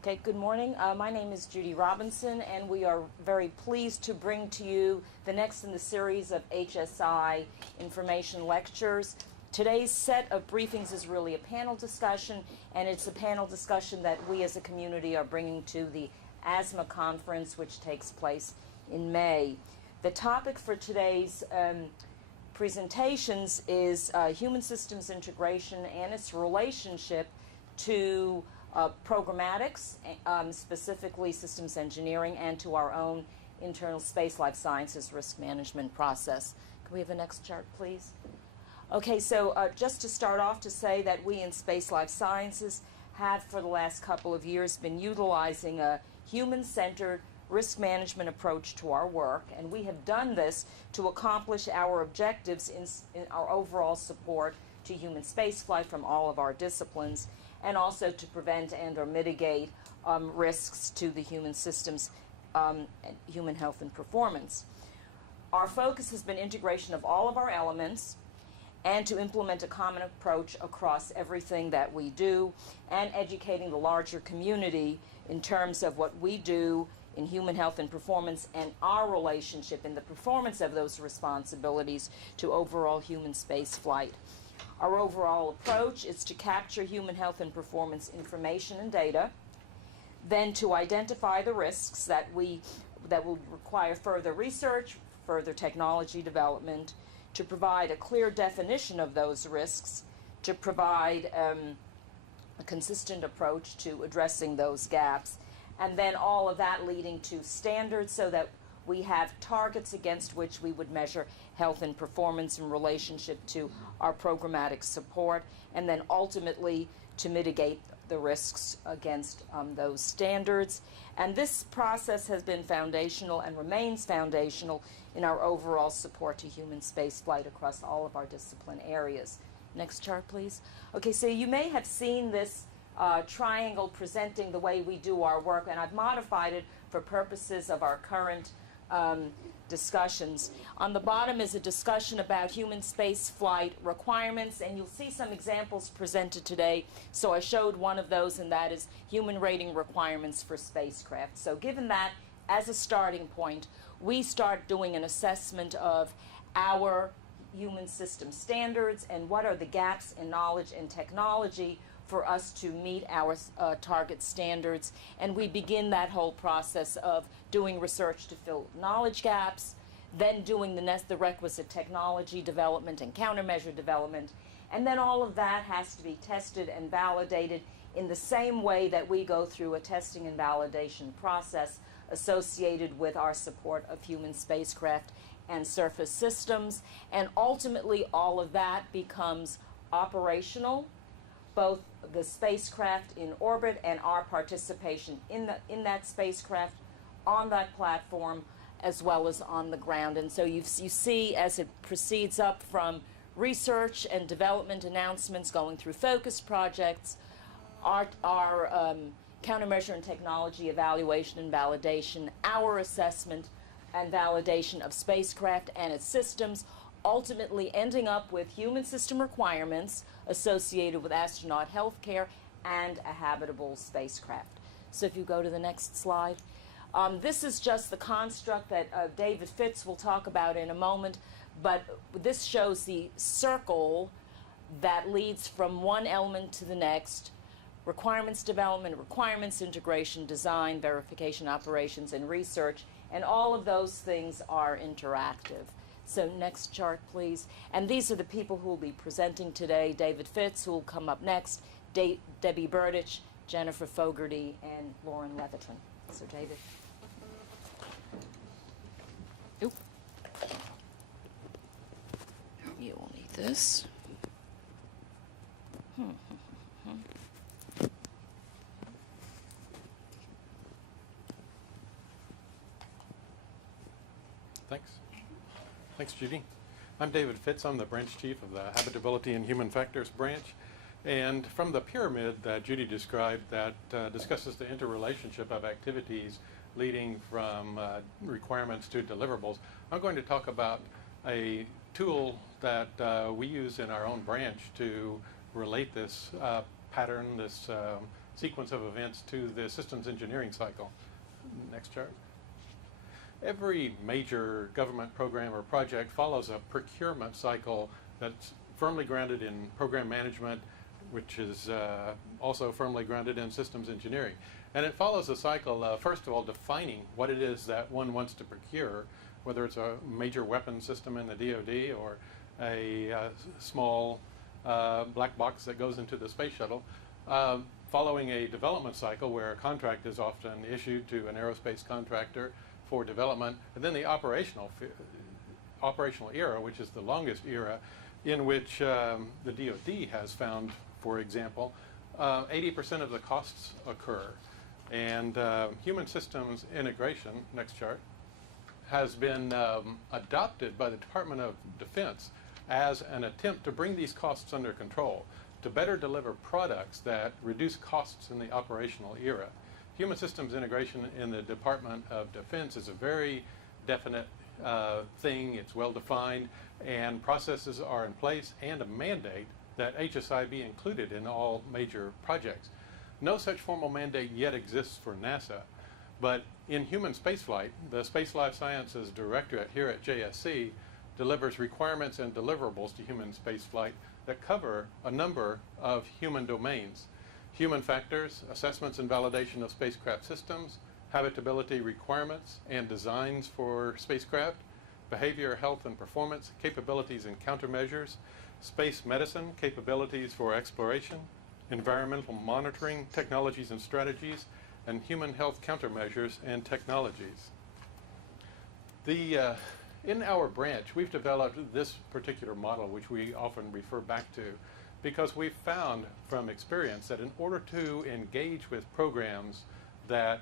Okay, good morning. My name is Judy Robinson, and we are very pleased to bring to you the next in the series of HSI information lectures. Today's set of briefings is really a panel discussion, and it's a panel discussion that we as a community are bringing to the asthma conference, which takes place in May. The topic for today's presentations is human systems integration and its relationship to programmatics, specifically systems engineering, and to our own internal space life sciences risk management process. Can we have the next chart, please? Okay, so just to start off to say that we in Space Life Sciences have for the last couple of years been utilizing a human-centered risk management approach to our work, and we have done this to accomplish our objectives in our overall support to human spaceflight from all of our disciplines, and also to prevent and or mitigate risks to the human systems, human health and performance. Our focus has been integration of all of our elements and to implement a common approach across everything that we do, and educating the larger community in terms of what we do in human health and performance and our relationship in the performance of those responsibilities to overall human space flight. Our overall approach is to capture human health and performance information and data, then to identify the risks that will require further research, further technology development, to provide a clear definition of those risks, to provide a consistent approach to addressing those gaps, and then all of that leading to standards so that we have targets against which we would measure health and performance in relationship to our programmatic support, and then ultimately to mitigate the risks against those standards. And this process has been foundational and remains foundational in our overall support to human spaceflight across all of our discipline areas. Next chart, please. Okay, so you may have seen this triangle presenting the way we do our work, and I've modified it for purposes of our current discussions. On the bottom is a discussion about human space flight requirements, and you'll see some examples presented today. So I showed one of those, and that is human rating requirements for spacecraft. So given that as a starting point, we start doing an assessment of our human system standards and what are the gaps in knowledge and technology for us to meet our target standards. And we begin that whole process of doing research to fill knowledge gaps, then doing the requisite technology development and countermeasure development. And then all of that has to be tested and validated in the same way that we go through a testing and validation process associated with our support of human spacecraft and surface systems. And ultimately, all of that becomes operational, both the spacecraft in orbit and our participation in that spacecraft on that platform as well as on the ground. And so you see as it proceeds up from research and development announcements going through focus projects, our countermeasure and technology evaluation and validation, our assessment and validation of spacecraft and its systems, ultimately ending up with human system requirements associated with astronaut health care and a habitable spacecraft. So if you go to the next slide. This is just the construct that David Fitz will talk about in a moment, but this shows the circle that leads from one element to the next: requirements development, requirements integration, design, verification, operations, and research, and all of those things are interactive. So next chart, please. And these are the people who will be presenting today: David Fitz, who will come up next, Debbie Burdich, Jennifer Fogarty, and Lauren Levitin. So David. Oop. You will need this. Thanks. Thanks, Judy. I'm David Fitz. I'm the branch chief of the Habitability and Human Factors branch. And from the pyramid that Judy described that discusses the interrelationship of activities leading from requirements to deliverables, I'm going to talk about a tool that we use in our own branch to relate this pattern, this sequence of events to the systems engineering cycle. Next chart. Every major government program or project follows a procurement cycle that's firmly grounded in program management, which is also firmly grounded in systems engineering. And it follows a cycle of, first of all, defining what it is that one wants to procure, whether it's a major weapon system in the DoD or a small black box that goes into the space shuttle, following a development cycle where a contract is often issued to an aerospace contractor for development, and then the operational era, which is the longest era, in which the DoD has found, for example, 80% of the costs occur. And human systems integration, next chart, has been adopted by the Department of Defense as an attempt to bring these costs under control, to better deliver products that reduce costs in the operational era. Human systems integration in the Department of Defense is a very definite thing. It's well defined, and processes are in place, and a mandate that HSI be included in all major projects. No such formal mandate yet exists for NASA, but in human spaceflight, the Space Life Sciences Directorate here at JSC delivers requirements and deliverables to human spaceflight that cover a number of human domains: human factors, assessments and validation of spacecraft systems, habitability requirements and designs for spacecraft, behavior, health and performance, capabilities and countermeasures, space medicine, capabilities for exploration, environmental monitoring, technologies and strategies, and human health countermeasures and technologies. In our branch, we've developed this particular model, which we often refer back to, because we've found from experience that in order to engage with programs that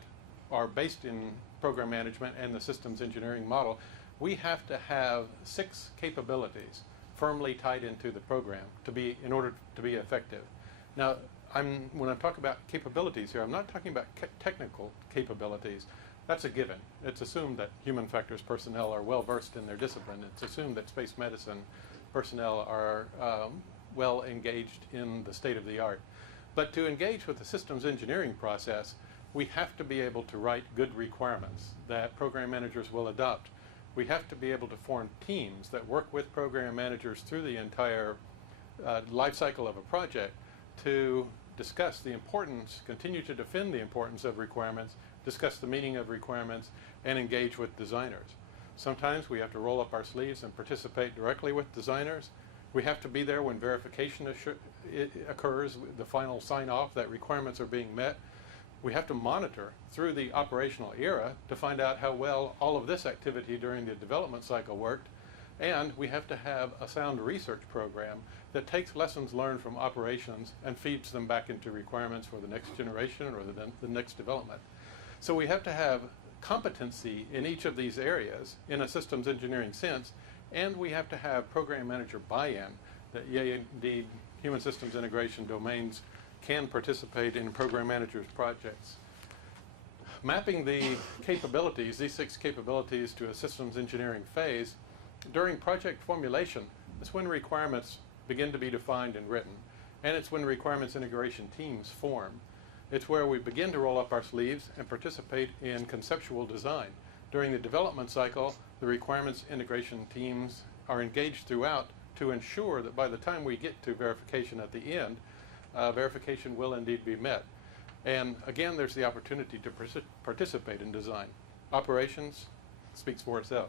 are based in program management and the systems engineering model, we have to have 6 capabilities firmly tied into the program in order to be effective. Now, when I talk about capabilities here, I'm not talking about technical capabilities. That's a given. It's assumed that human factors personnel are well versed in their discipline. It's assumed that space medicine personnel are well engaged in the state of the art. But to engage with the systems engineering process, we have to be able to write good requirements that program managers will adopt. We have to be able to form teams that work with program managers through the entire life cycle of a project to discuss the importance, continue to defend the importance of requirements, discuss the meaning of requirements, and engage with designers. Sometimes we have to roll up our sleeves and participate directly with designers. We have to be there when verification occurs, the final sign-off that requirements are being met. We have to monitor through the operational era to find out how well all of this activity during the development cycle worked. And we have to have a sound research program that takes lessons learned from operations and feeds them back into requirements for the next generation or the next development. So we have to have competency in each of these areas in a systems engineering sense, and we have to have program manager buy-in that, indeed, human systems integration domains can participate in program managers' projects. Mapping the capabilities, these 6 capabilities, to a systems engineering phase, during project formulation, is when requirements begin to be defined and written, and it's when requirements integration teams form. It's where we begin to roll up our sleeves and participate in conceptual design. During the development cycle, the requirements integration teams are engaged throughout to ensure that by the time we get to verification at the end, verification will indeed be met. And again, there's the opportunity to participate in design. Operations speaks for itself.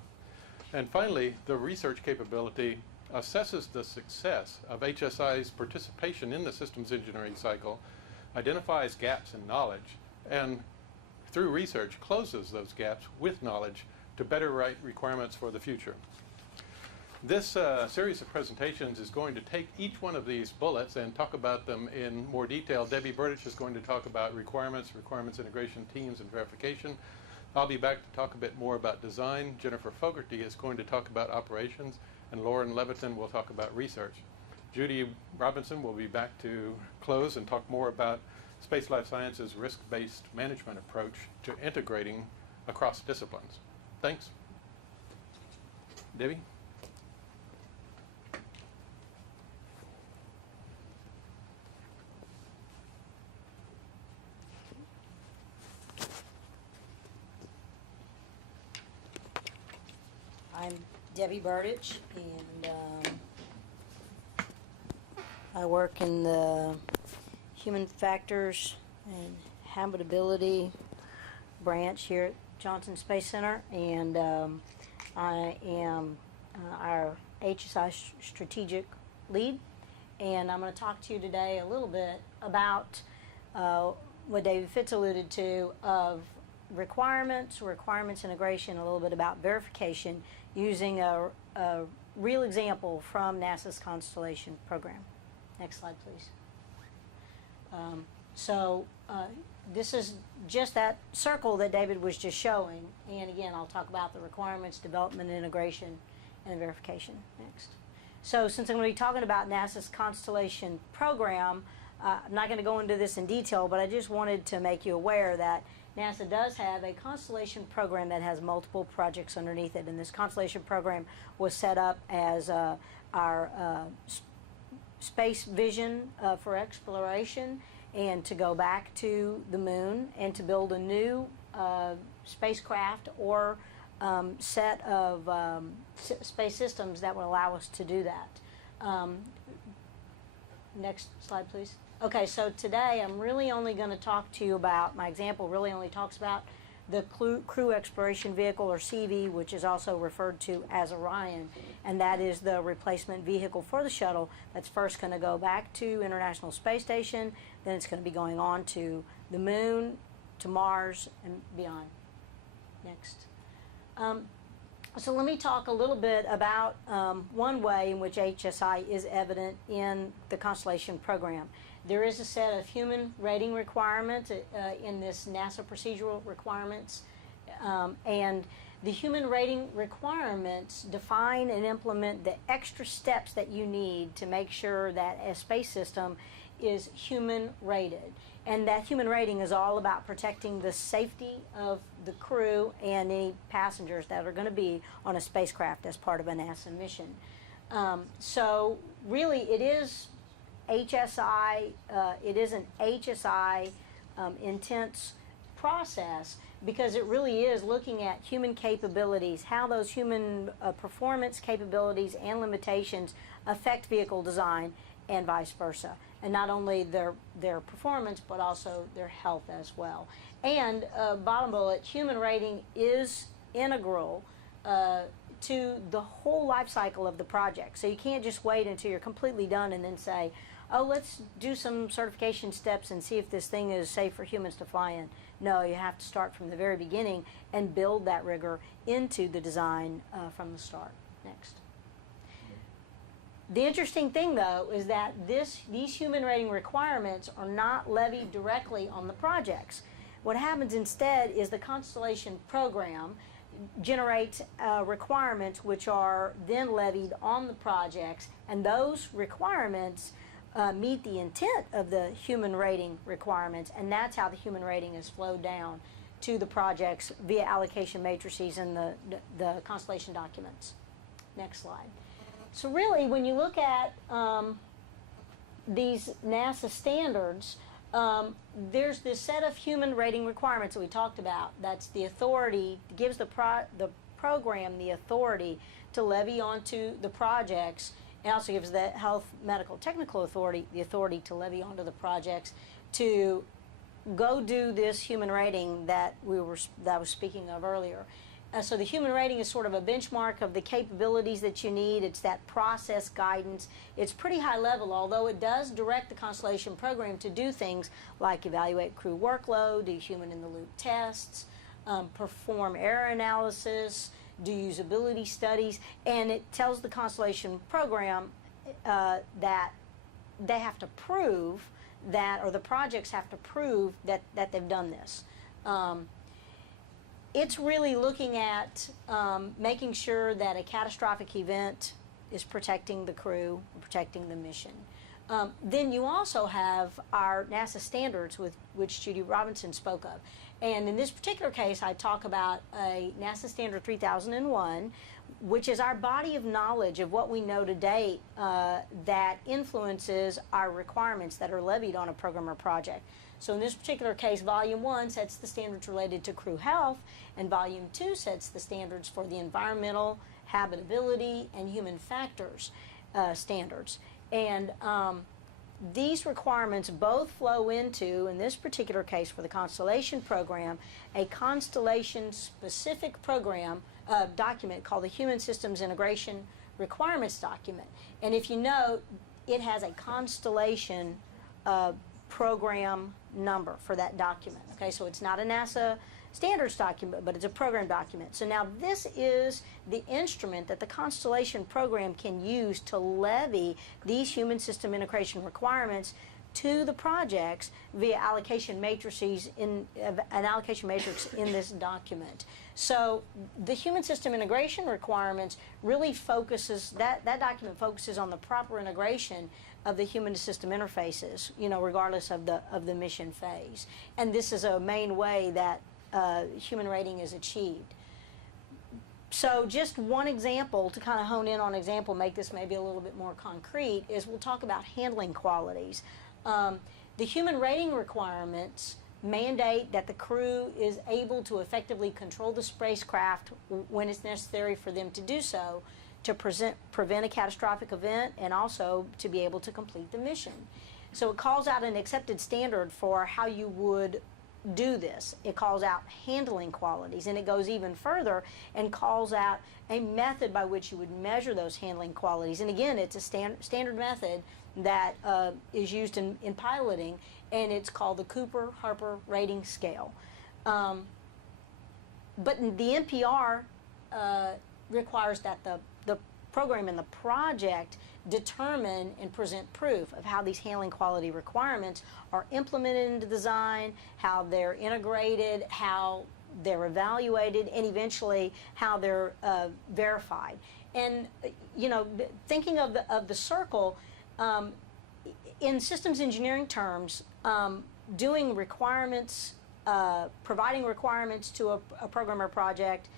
And finally, the research capability assesses the success of HSI's participation in the systems engineering cycle, identifies gaps in knowledge, and through research closes those gaps with knowledge to better write requirements for the future. This series of presentations is going to take each one of these bullets and talk about them in more detail. Debbie Burdich is going to talk about requirements integration teams, and verification. I'll be back to talk a bit more about design. Jennifer Fogarty is going to talk about operations, and Lauren Leviton will talk about research. Judy Robinson will be back to close and talk more about Space Life Sciences' risk-based management approach to integrating across disciplines. Thanks. Debbie? I'm Debbie Burdich, and I work in the Human Factors and Habitability branch here at Johnson Space Center, and I am our HSI strategic lead, and I'm going to talk to you today a little bit about what David Fitz alluded to of requirements integration, a little bit about verification using a real example from NASA's Constellation program. Next slide, please. This is just that circle that David was just showing, and again, I'll talk about the requirements, development, integration, and verification next. So since I'm going to be talking about NASA's Constellation program, I'm not going to go into this in detail, but I just wanted to make you aware that NASA does have a Constellation program that has multiple projects underneath it, and this Constellation program was set up as our space vision for exploration, and to go back to the moon and to build a new spacecraft or set of space systems that would allow us to do that. Next slide, please. Okay, so today I'm really only going to talk to you about, my example really only talks about the Crew Exploration Vehicle, or CV, which is also referred to as Orion, and that is the replacement vehicle for the shuttle that's first going to go back to International Space Station, then it's going to be going on to the moon, to Mars, and beyond. Next. So let me talk a little bit about one way in which HSI is evident in the Constellation program. There is a set of human rating requirements in this NASA procedural requirements, and the human rating requirements define and implement the extra steps that you need to make sure that a space system is human rated. And that human rating is all about protecting the safety of the crew and any passengers that are going to be on a spacecraft as part of a NASA mission. So really it is HSI, it is an HSI intense process, because it really is looking at human capabilities, how those human performance capabilities and limitations affect vehicle design and vice versa. And not only their performance, but also their health as well. And bottom bullet, human rating is integral to the whole life cycle of the project. So you can't just wait until you're completely done and then say, oh, let's do some certification steps and see if this thing is safe for humans to fly in. No, you have to start from the very beginning and build that rigor into the design from the start. Next. The interesting thing, though, is that these human rating requirements are not levied directly on the projects. What happens instead is the Constellation program generates requirements which are then levied on the projects, and those requirements meet the intent of the human rating requirements, and that's how the human rating is flowed down to the projects via allocation matrices and the Constellation documents. Next slide. So really, when you look at these NASA standards, there's this set of human rating requirements that we talked about. That's the authority, gives the program the authority to levy onto the projects. It also gives the Health Medical Technical Authority the authority to levy onto the projects to go do this human rating that I was speaking of earlier. So the human rating is sort of a benchmark of the capabilities that you need. It's that process guidance. It's pretty high level, although it does direct the Constellation program to do things like evaluate crew workload, do human-in-the-loop tests, perform error analysis, do usability studies, and it tells the Constellation program that they have to prove that, or the projects have to prove that they've done this. It's really looking at making sure that a catastrophic event is protecting the crew, protecting the mission. Then you also have our NASA standards, with which Judy Robinson spoke of. And in this particular case, I talk about a NASA Standard 3001, which is our body of knowledge of what we know to date that influences our requirements that are levied on a program or project. So in this particular case, Volume 1 sets the standards related to crew health, and Volume 2 sets the standards for the environmental habitability, and human factors standards. And these requirements both flow into, in this particular case for the Constellation program, a Constellation-specific program document called the Human Systems Integration Requirements Document. And if you note, it has a Constellation program number for that document. Okay, so it's not a NASA standards document, but it's a program document. So now this is the instrument that the Constellation program can use to levy these human system integration requirements to the projects via allocation matrices in an allocation matrix in this document. So the human system integration requirements really focuses, that document focuses on the proper integration of the human to system interfaces, you know, regardless of the mission phase. And this is a main way that human rating is achieved. So just one example to kind of hone in on an example, make this maybe a little bit more concrete, is we'll talk about handling qualities. The human rating requirements mandate that the crew is able to effectively control the spacecraft when it's necessary for them to do so, to prevent a catastrophic event, and also to be able to complete the mission. So it calls out an accepted standard for how you would do this. It calls out handling qualities, and it goes even further and calls out a method by which you would measure those handling qualities. And again, it's a standard method that is used in piloting, and it's called the Cooper-Harper Rating Scale. But the NPR requires that the program and the project determine and present proof of how these handling quality requirements are implemented into design, how they're integrated, how they're evaluated, and eventually how they're verified. And you know, thinking of the circle, in systems engineering terms, doing requirements, providing requirements to a program or project,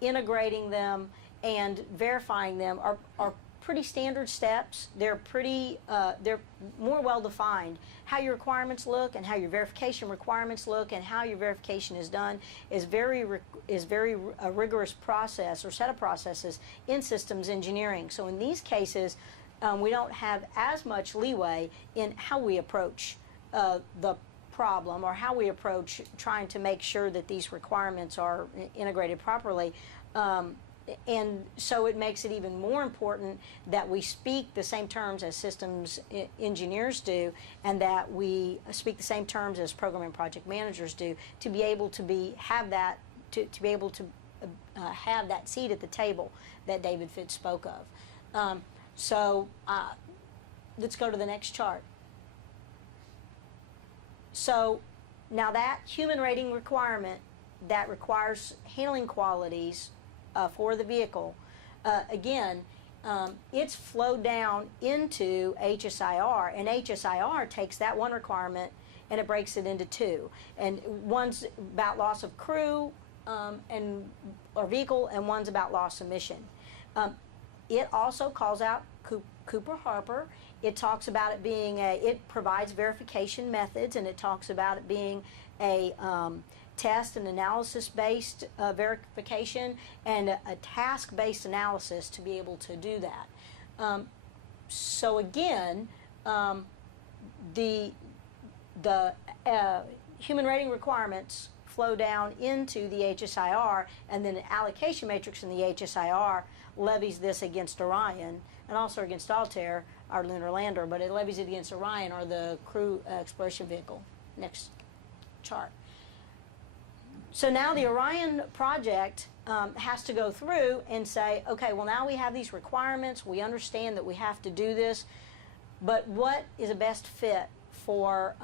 integrating them, and verifying them are pretty standard steps. They're pretty, they're more well defined. How your requirements look and how your verification requirements look and how your verification is done is very a rigorous process or set of processes in systems engineering. So in these cases, we don't have as much leeway in how we approach the problem or how we approach trying to make sure that these requirements are integrated properly. And so it makes it even more important that we speak the same terms as systems engineers do, and that we speak the same terms as program and project managers do, to be able to have that seat at the table that David Fitz spoke of. So let's go to the next chart. So now that human rating requirement that requires handling qualities for the vehicle, again, it's flowed down into HSIR, and HSIR takes that one requirement and it breaks it into two. And one's about loss of crew or vehicle, and one's about loss of mission. It also calls out Cooper-Harper. It talks about it being it provides verification methods, and it talks about it being a test and analysis-based verification and a task-based analysis to be able to do that. So again, the human rating requirements flow down into the HSIR, and then the allocation matrix in the HSIR levies this against Orion and also against Altair, our lunar lander, but it levies it against Orion, or the crew exploration vehicle. Next chart. So now the Orion project has to go through and say, okay, well now we have these requirements, we understand that we have to do this, but what is a best fit for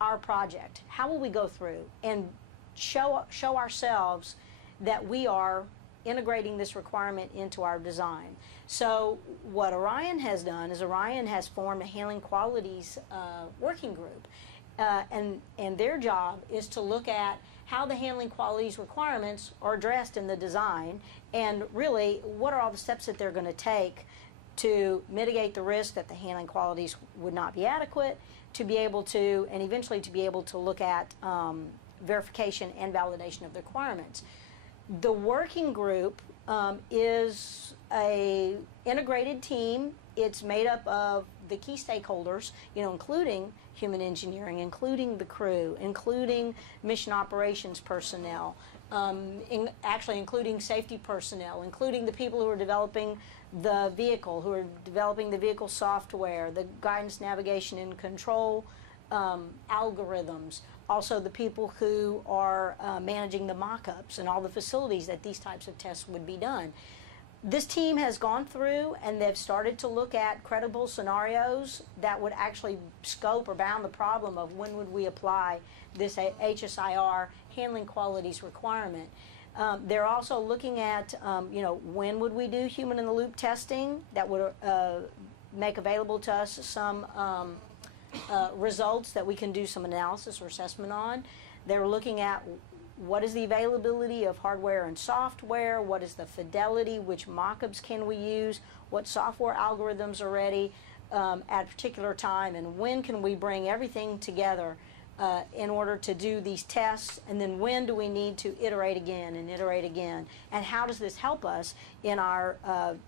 our project? How will we go through and show ourselves that we are integrating this requirement into our design? So what Orion has done is Orion has formed a handling qualities working group, and their job is to look at how the handling qualities requirements are addressed in the design, and really what are all the steps that they're going to take to mitigate the risk that the handling qualities would not be adequate, to be able to, and eventually to be able to look at verification and validation of the requirements. The working group is a integrated team. It's made up of the key stakeholders, including human engineering, including the crew, including mission operations personnel, actually including safety personnel, including the people who are developing the vehicle, who are developing the vehicle software, the guidance, navigation, and control algorithms, also the people who are managing the mock-ups and all the facilities that these types of tests would be done. This team has gone through and they've started to look at credible scenarios that would actually scope or bound the problem of when would we apply this HSIR handling qualities requirement. They're also looking at, when would we do human-in-the-loop testing that would make available to us some results that we can do some analysis or assessment on. They're looking at what is the availability of hardware and software, what is the fidelity, which mock-ups can we use, what software algorithms are ready at a particular time, and when can we bring everything together in order to do these tests, and then when do we need to iterate again, and how does this help us in our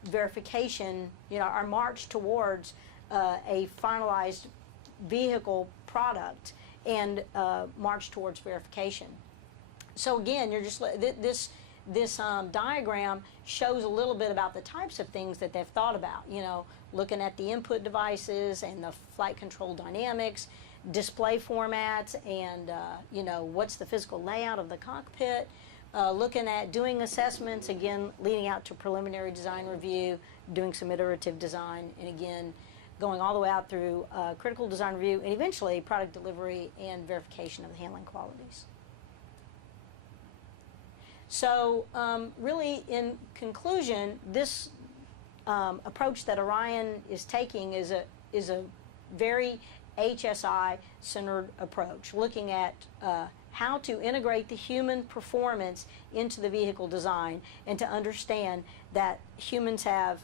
verification, our march towards a finalized vehicle product and march towards verification. So again, you're just this diagram shows a little bit about the types of things that they've thought about. Looking at the input devices and the flight control dynamics, display formats, and what's the physical layout of the cockpit. Looking at doing assessments, again leading out to preliminary design review, doing some iterative design, and again going all the way out through critical design review, and eventually product delivery and verification of the handling qualities. So really, in conclusion, this approach that Orion is taking is a very HSI-centered approach, looking at how to integrate the human performance into the vehicle design and to understand that humans have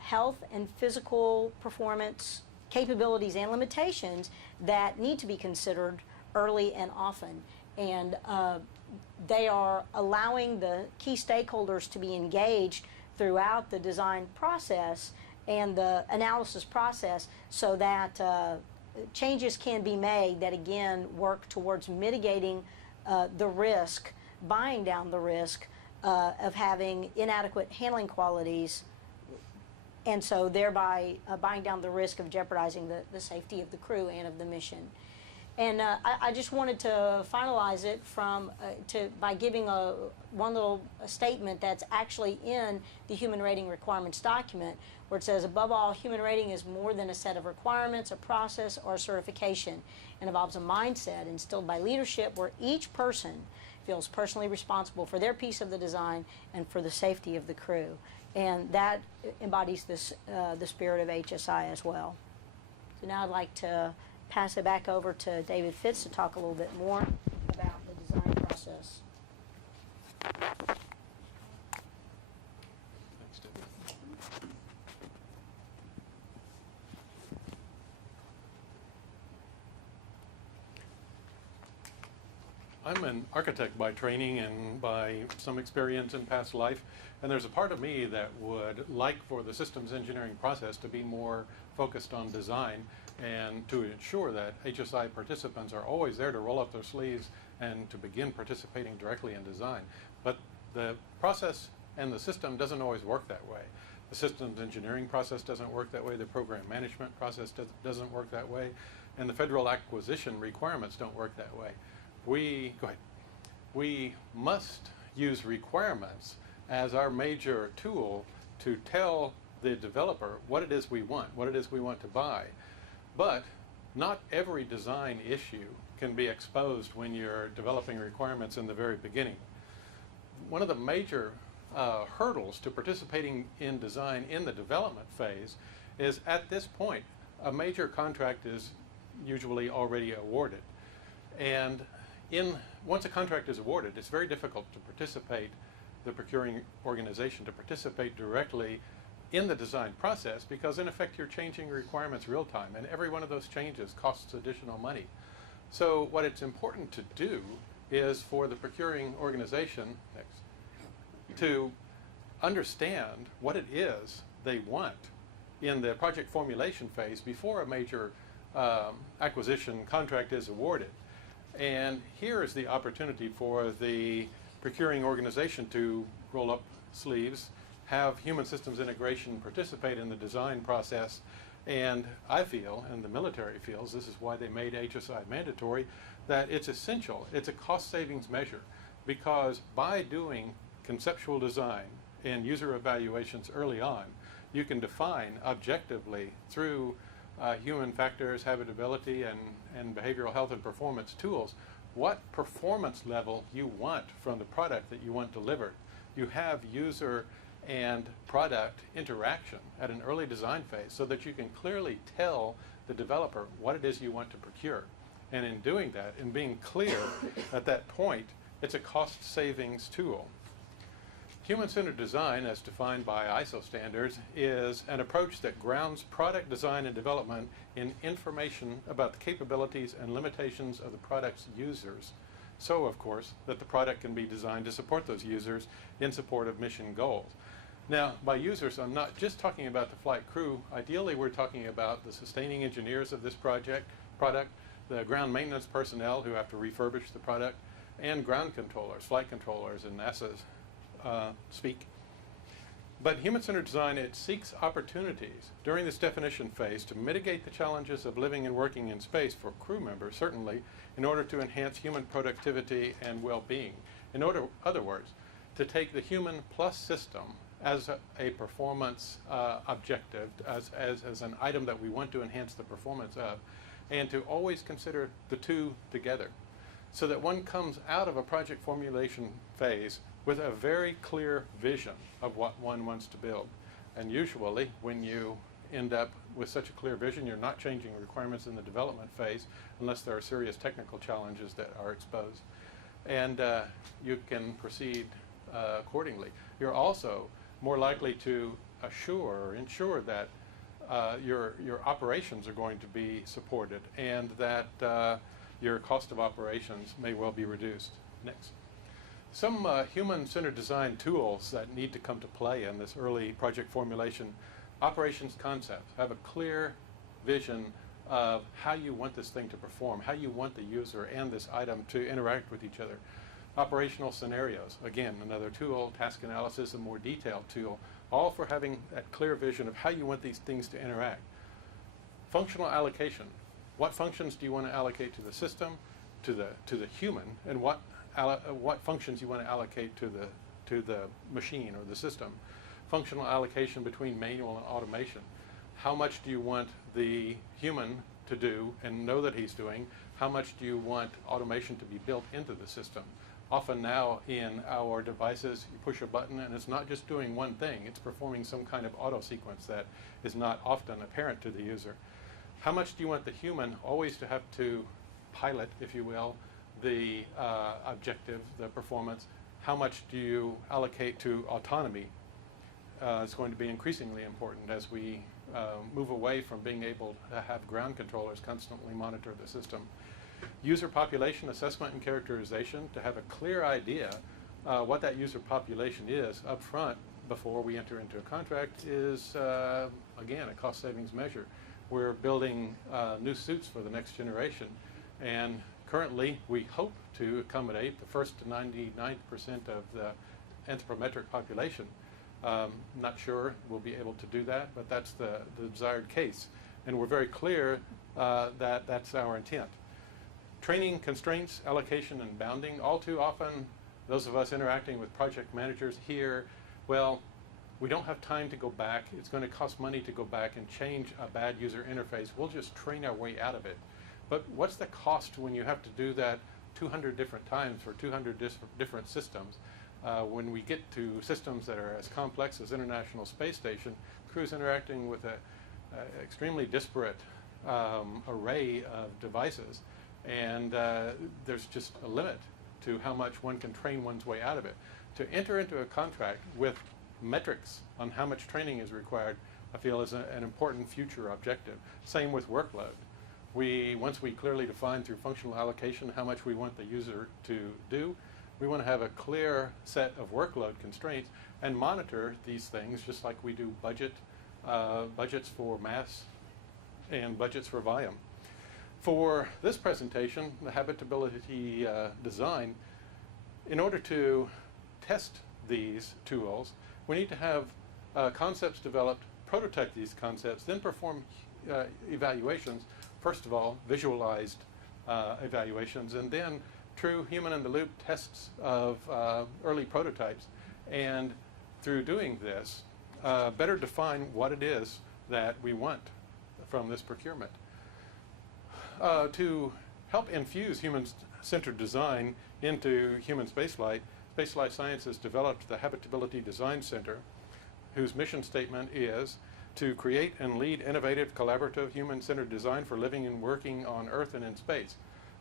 health and physical performance capabilities and limitations that need to be considered early and often. And they are allowing the key stakeholders to be engaged throughout the design process and the analysis process so that changes can be made that again work towards mitigating the risk, buying down the risk of having inadequate handling qualities, and so thereby buying down the risk of jeopardizing the safety of the crew and of the mission. And I just wanted to finalize it by giving one little statement that's actually in the human rating requirements document, where it says, above all, human rating is more than a set of requirements, a process, or a certification, and involves a mindset instilled by leadership where each person feels personally responsible for their piece of the design and for the safety of the crew. And that embodies the spirit of HSI as well. So now I'd like to pass it back over to David Fitz to talk a little bit more about the design process. Thanks, David. I'm an architect by training and by some experience in past life, and there's a part of me that would like for the systems engineering process to be more focused on design and to ensure that HSI participants are always there to roll up their sleeves and to begin participating directly in design. But the process and the system doesn't always work that way. The systems engineering process doesn't work that way, the program management process doesn't work that way, and the federal acquisition requirements don't work that way. We must use requirements as our major tool to tell the developer what it is we want, to buy. But not every design issue can be exposed when you're developing requirements in the very beginning. One of the major hurdles to participating in design in the development phase is at this point, a major contract is usually already awarded. And once a contract is awarded, it's very difficult to participate, the procuring organization, to participate directly in the design process, because in effect you're changing requirements real time, and every one of those changes costs additional money. So what it's important to do is for the procuring organization to understand what it is they want in the project formulation phase before a major acquisition contract is awarded. And here is the opportunity for the procuring organization to roll up sleeves, have human systems integration participate in the design process, and I feel, and the military feels, this is why they made HSI mandatory, that it's essential. It's a cost savings measure, because by doing conceptual design and user evaluations early on, you can define objectively through human factors, habitability, and behavioral health and performance tools what performance level you want from the product that you want delivered. You have user and product interaction at an early design phase so that you can clearly tell the developer what it is you want to procure. And in doing that, in being clear at that point, it's a cost savings tool. Human-centered design, as defined by ISO standards, is an approach that grounds product design and development in information about the capabilities and limitations of the product's users. So, of course, that the product can be designed to support those users in support of mission goals. Now, by users, I'm not just talking about the flight crew. Ideally, we're talking about the sustaining engineers of this product, the ground maintenance personnel who have to refurbish the product, and ground controllers, flight controllers, and NASA's speak. But human-centered design, it seeks opportunities during this definition phase to mitigate the challenges of living and working in space for crew members, certainly, in order to enhance human productivity and well-being. In other words, to take the human plus system as a performance objective, as an item that we want to enhance the performance of, and to always consider the two together, so that one comes out of a project formulation phase with a very clear vision of what one wants to build. And usually, when you end up with such a clear vision, you're not changing requirements in the development phase unless there are serious technical challenges that are exposed. And you can proceed accordingly. You're also more likely to assure or ensure that your operations are going to be supported and that your cost of operations may well be reduced. Next. Some human-centered design tools that need to come to play in this early project formulation. Operations concepts. Have a clear vision of how you want this thing to perform, how you want the user and this item to interact with each other. Operational scenarios. Again, another tool. Task analysis, a more detailed tool. All for having that clear vision of how you want these things to interact. Functional allocation. What functions do you want to allocate to the system, to the human, and what functions you want to allocate to the machine or the system. Functional allocation between manual and automation. How much do you want the human to do and know that he's doing? How much do you want automation to be built into the system? Often now in our devices, you push a button and it's not just doing one thing, it's performing some kind of auto sequence that is not often apparent to the user. How much do you want the human always to have to pilot, if you will, the objective, the performance? How much do you allocate to autonomy? It's going to be increasingly important as we move away from being able to have ground controllers constantly monitor the system. User population assessment and characterization, to have a clear idea what that user population is up front before we enter into a contract is, again, a cost savings measure. We're building new suits for the next generation, and currently we hope to accommodate the first to 99% of the anthropometric population. Not sure we'll be able to do that, but that's the desired case. And we're very clear that that's our intent. Training constraints, allocation, and bounding. All too often, those of us interacting with project managers here, well, we don't have time to go back. It's going to cost money to go back and change a bad user interface. We'll just train our way out of it. But what's the cost when you have to do that 200 different times for 200 different systems? When we get to systems that are as complex as International Space Station, crews interacting with an extremely disparate array of devices, and there's just a limit to how much one can train one's way out of it. To enter into a contract with metrics on how much training is required, I feel is an important future objective. Same with workload. Once we clearly define through functional allocation how much we want the user to do, We want to have a clear set of workload constraints and monitor these things just like we do budgets for mass and budgets for volume. For this presentation, the habitability design, in order to test these tools, we need to have concepts developed, prototype these concepts, then perform evaluations. First of all, visualized evaluations, and then true human-in-the-loop tests of early prototypes. And through doing this, better define what it is that we want from this procurement. To help infuse human-centered design into human spaceflight, Spaceflight Sciences developed the Habitability Design Center, whose mission statement is to create and lead innovative, collaborative, human-centered design for living and working on Earth and in space.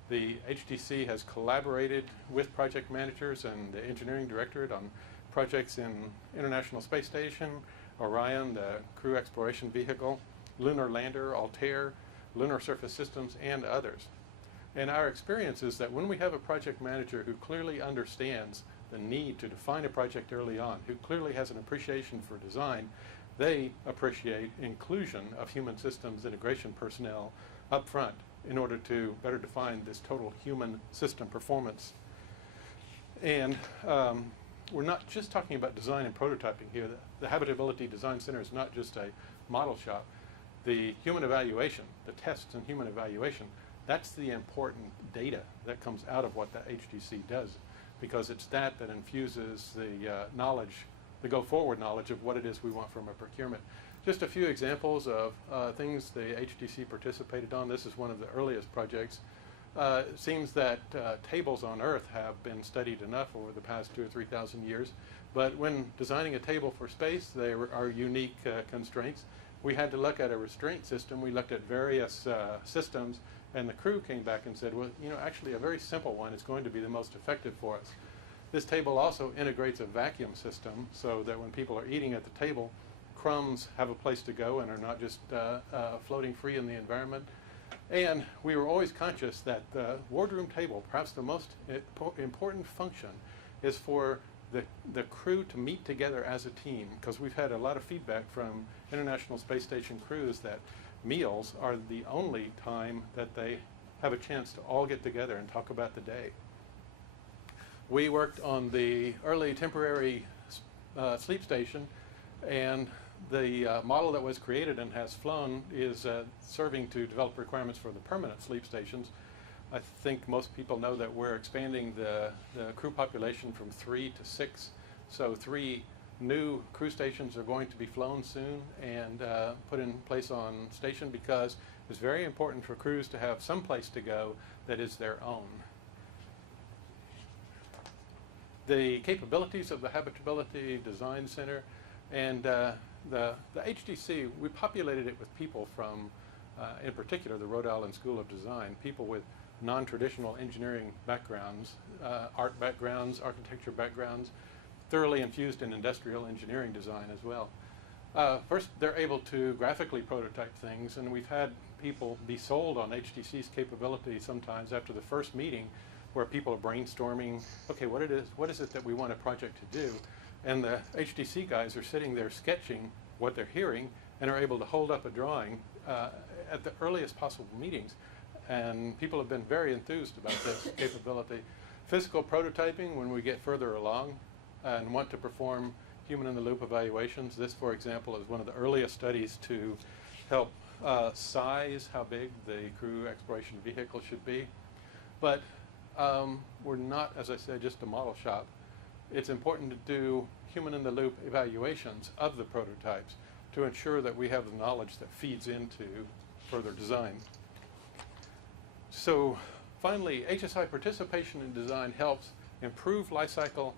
The HDC has collaborated with project managers and the engineering directorate on projects in International Space Station, Orion, the Crew Exploration Vehicle, Lunar Lander, Altair, Lunar Surface Systems, and others. And our experience is that when we have a project manager who clearly understands the need to define a project early on, who clearly has an appreciation for design, they appreciate inclusion of human systems integration personnel up front in order to better define this total human system performance. And we're not just talking about design and prototyping here. The Habitability Design Center is not just a model shop. The human evaluation, the tests and human evaluation, that's the important data that comes out of what the HDC does, because it's that infuses the knowledge, the go-forward knowledge of what it is we want from a procurement. Just a few examples of things the HDC participated on. This is one of the earliest projects. It seems that tables on Earth have been studied enough over the past 2,000 or 3,000 years, but when designing a table for space, there are unique constraints. We had to look at a restraint system. We looked at various systems, and the crew came back and said, well, you know, actually a very simple one is going to be the most effective for us. This table also integrates a vacuum system so that when people are eating at the table, crumbs have a place to go and are not just floating free in the environment. And we were always conscious that the wardroom table, perhaps the most important function, is for the crew to meet together as a team, because we've had a lot of feedback from International Space Station crews that meals are the only time that they have a chance to all get together and talk about the day. We worked on the early temporary sleep station, and the model that was created and has flown is serving to develop requirements for the permanent sleep stations. I think most people know that we're expanding the crew population from 3 to 6. So 3 new crew stations are going to be flown soon and put in place on station, because it's very important for crews to have some place to go that is their own. The capabilities of the Habitability Design Center and the HDC, we populated it with people from, in particular, the Rhode Island School of Design, people with non-traditional engineering backgrounds, art backgrounds, architecture backgrounds, thoroughly infused in industrial engineering design as well. First, they're able to graphically prototype things, and we've had people be sold on HDC's capability sometimes after the first meeting, where people are brainstorming, okay, what is it that we want a project to do? And the HDC guys are sitting there sketching what they're hearing and are able to hold up a drawing at the earliest possible meetings. And people have been very enthused about this capability. Physical prototyping, when we get further along and want to perform human-in-the-loop evaluations. This, for example, is one of the earliest studies to help size how big the crew exploration vehicle should be. But we're not, as I said, just a model shop. It's important to do human-in-the-loop evaluations of the prototypes to ensure that we have the knowledge that feeds into further design. So finally, HSI participation in design helps improve lifecycle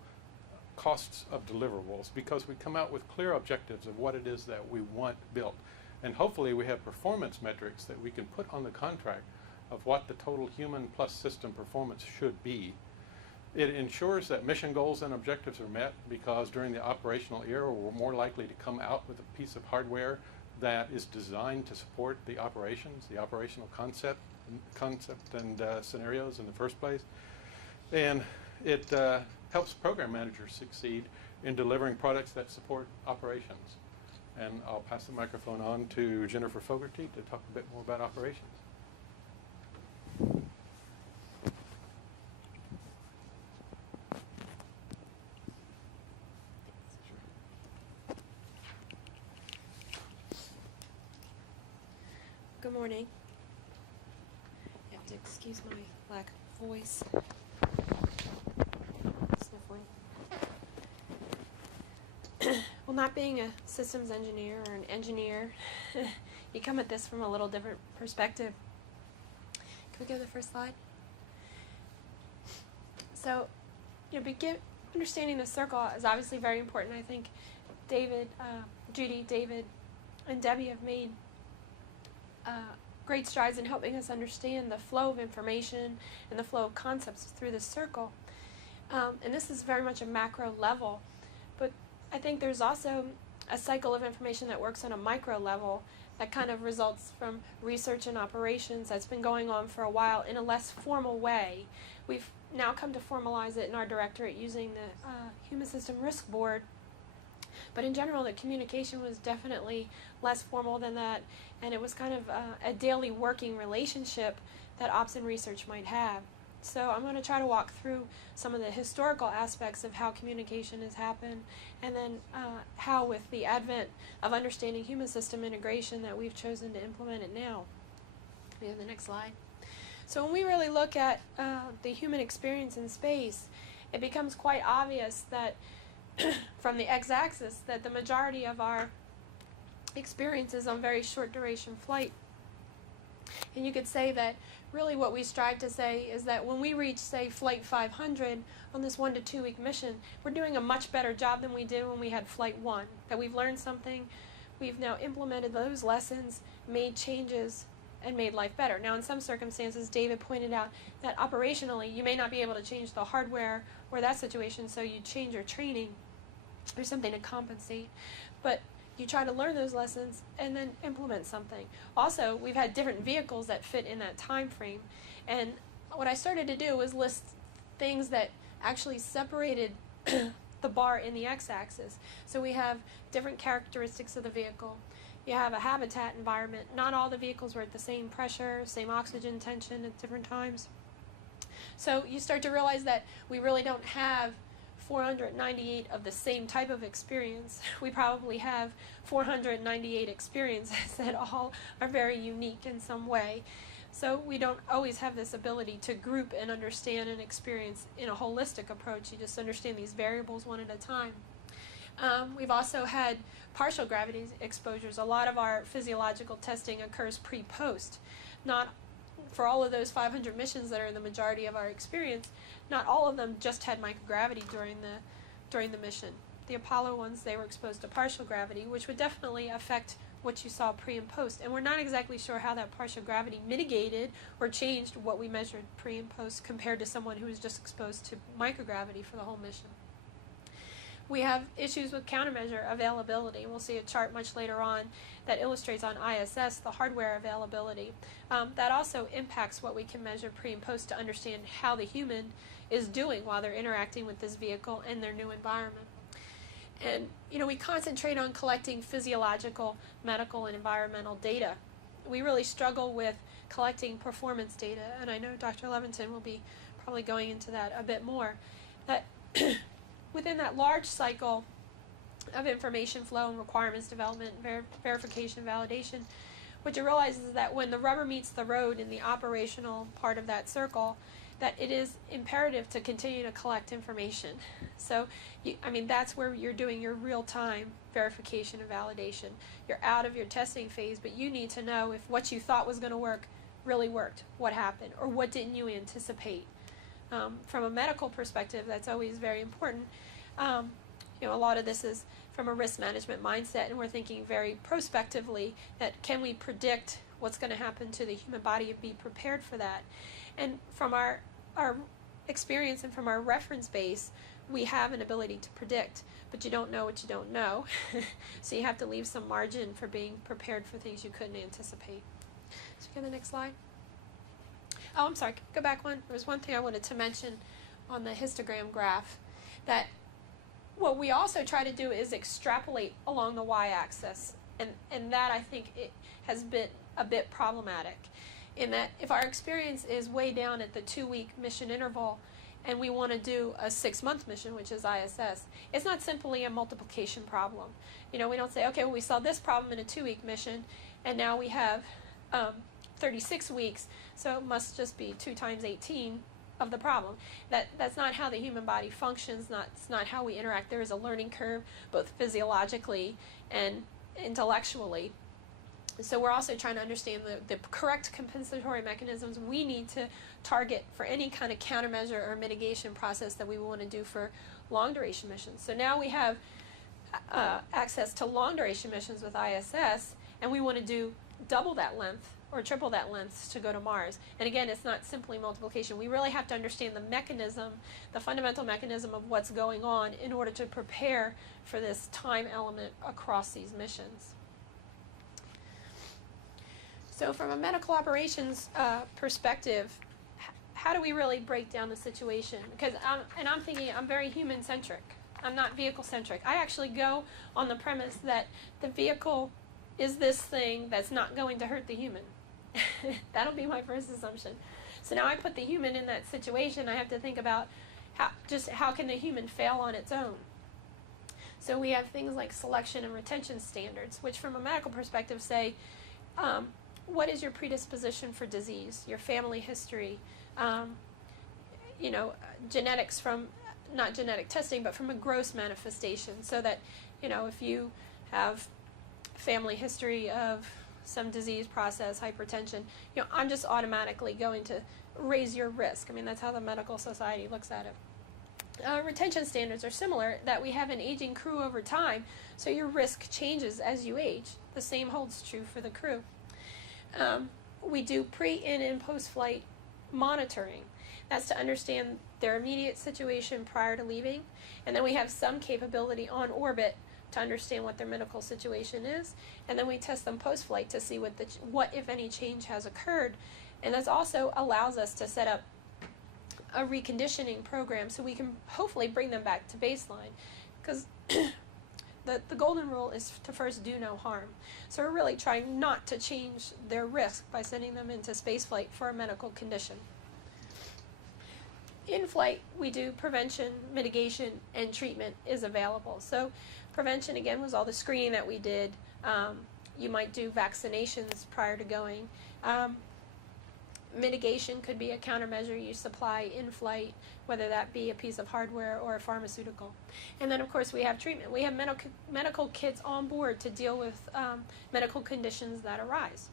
costs of deliverables, because we come out with clear objectives of what it is that we want built. And hopefully we have performance metrics that we can put on the contract of what the total human plus system performance should be. It ensures that mission goals and objectives are met, because during the operational era we're more likely to come out with a piece of hardware that is designed to support the operations, the operational concept and scenarios in the first place. And it helps program managers succeed in delivering products that support operations. And I'll pass the microphone on to Jennifer Fogarty to talk a bit more about operations. Good morning. You have to excuse my lack of voice. Sniffling. Well, not being a systems engineer or an engineer, you come at this from a little different perspective. Can we go to the first slide? So, understanding the circle is obviously very important. I think Judy, David, and Debbie have made great strides in helping us understand the flow of information and the flow of concepts through the circle. And this is very much a macro level, but I think there's also a cycle of information that works on a micro level that kind of results from research and operations that's been going on for a while in a less formal way. We've now come to formalize it in our directorate using the Human System Risk Board. But in general, the communication was definitely less formal than that, and it was kind of a daily working relationship that ops and research might have. So I'm going to try to walk through some of the historical aspects of how communication has happened, and then how with the advent of understanding human system integration that we've chosen to implement it now. We have the next slide. So when we really look at the human experience in space, it becomes quite obvious that from the x-axis that the majority of our experience is on very short duration flight. And you could say that really what we strive to say is that when we reach, say, Flight 500 on this 1 to 2 week mission, we're doing a much better job than we did when we had Flight 1. That we've learned something, we've now implemented those lessons, made changes, and made life better. Now, in some circumstances, David pointed out that operationally, you may not be able to change the hardware or that situation, so you change your training or something to compensate. But you try to learn those lessons and then implement something. Also, we've had different vehicles that fit in that time frame. And what I started to do was list things that actually separated the bar in the x-axis. So we have different characteristics of the vehicle. You have a habitat environment. Not all the vehicles were at the same pressure, same oxygen tension at different times. So you start to realize that we really don't have 498 of the same type of experience. We probably have 498 experiences that all are very unique in some way. So we don't always have this ability to group and understand an experience in a holistic approach. You just understand these variables one at a time. We've also had partial gravity exposures. A lot of our physiological testing occurs pre-post. Not for all of those 500 missions that are the majority of our experience, not all of them just had microgravity during the mission. The Apollo ones, they were exposed to partial gravity, which would definitely affect what you saw pre and post. And we're not exactly sure how that partial gravity mitigated or changed what we measured pre and post compared to someone who was just exposed to microgravity for the whole mission. We have issues with countermeasure availability. We'll see a chart much later on that illustrates on ISS the hardware availability. That also impacts what we can measure pre and post to understand how the human is doing while they're interacting with this vehicle and their new environment. And, we concentrate on collecting physiological, medical, and environmental data. We really struggle with collecting performance data, and I know Dr. Levinson will be probably going into that a bit more. That within that large cycle of information flow and requirements development, verification, validation, what you realize is that when the rubber meets the road in the operational part of that circle, that it is imperative to continue to collect information. So, that's where you're doing your real-time verification and validation. You're out of your testing phase, but you need to know if what you thought was going to work really worked, what happened, or what didn't you anticipate. From a medical perspective, that's always very important. A lot of this is from a risk management mindset, and we're thinking very prospectively that can we predict what's going to happen to the human body and be prepared for that. And from our experience and from our reference base, we have an ability to predict, but you don't know what you don't know. So you have to leave some margin for being prepared for things you couldn't anticipate. So go to the next slide. Oh, I'm sorry. Go back one. There was one thing I wanted to mention on the histogram graph, that what we also try to do is extrapolate along the y-axis, and that I think it has been a bit problematic, in that if our experience is way down at the 2-week mission interval and we want to do a 6-month mission, which is ISS, it's not simply a multiplication problem. We don't say, okay, well, we saw this problem in a 2-week mission, and now we have 36 weeks, so it must just be 2 times 18 of the problem. That's not how the human body functions. It's not how we interact. There is a learning curve, both physiologically and intellectually. So we're also trying to understand the correct compensatory mechanisms we need to target for any kind of countermeasure or mitigation process that we want to do for long duration missions. So now we have access to long duration missions with ISS, and we want to do double that length or triple that length to go to Mars. And again, it's not simply multiplication. We really have to understand the mechanism, the fundamental mechanism of what's going on in order to prepare for this time element across these missions. So from a medical operations perspective, how do we really break down the situation? Because I'm thinking I'm very human-centric. I'm not vehicle-centric. I actually go on the premise that the vehicle is this thing that's not going to hurt the human. That'll be my first assumption. So now I put the human in that situation. I have to think about how can the human fail on its own. So we have things like selection and retention standards, which from a medical perspective say, what is your predisposition for disease, your family history, genetics from, not genetic testing, but from a gross manifestation, so that, if you have family history of some disease process, hypertension, I'm just automatically going to raise your risk. I mean, that's how the medical society looks at it. Retention standards are similar, that we have an aging crew over time, so your risk changes as you age. The same holds true for the crew. We do pre, in, and post-flight monitoring. That's to understand their immediate situation prior to leaving, and then we have some capability on orbit to understand what their medical situation is, and then we test them post-flight to see what if any change has occurred, and this also allows us to set up a reconditioning program so we can hopefully bring them back to baseline, because the golden rule is to first do no harm. So we're really trying not to change their risk by sending them into spaceflight for a medical condition. In flight, we do prevention, mitigation, and treatment is available. So prevention, again, was all the screening that we did. You might do vaccinations prior to going. Mitigation could be a countermeasure you supply in flight, whether that be a piece of hardware or a pharmaceutical. And then, of course, we have treatment. We have medical kits on board to deal with medical conditions that arise.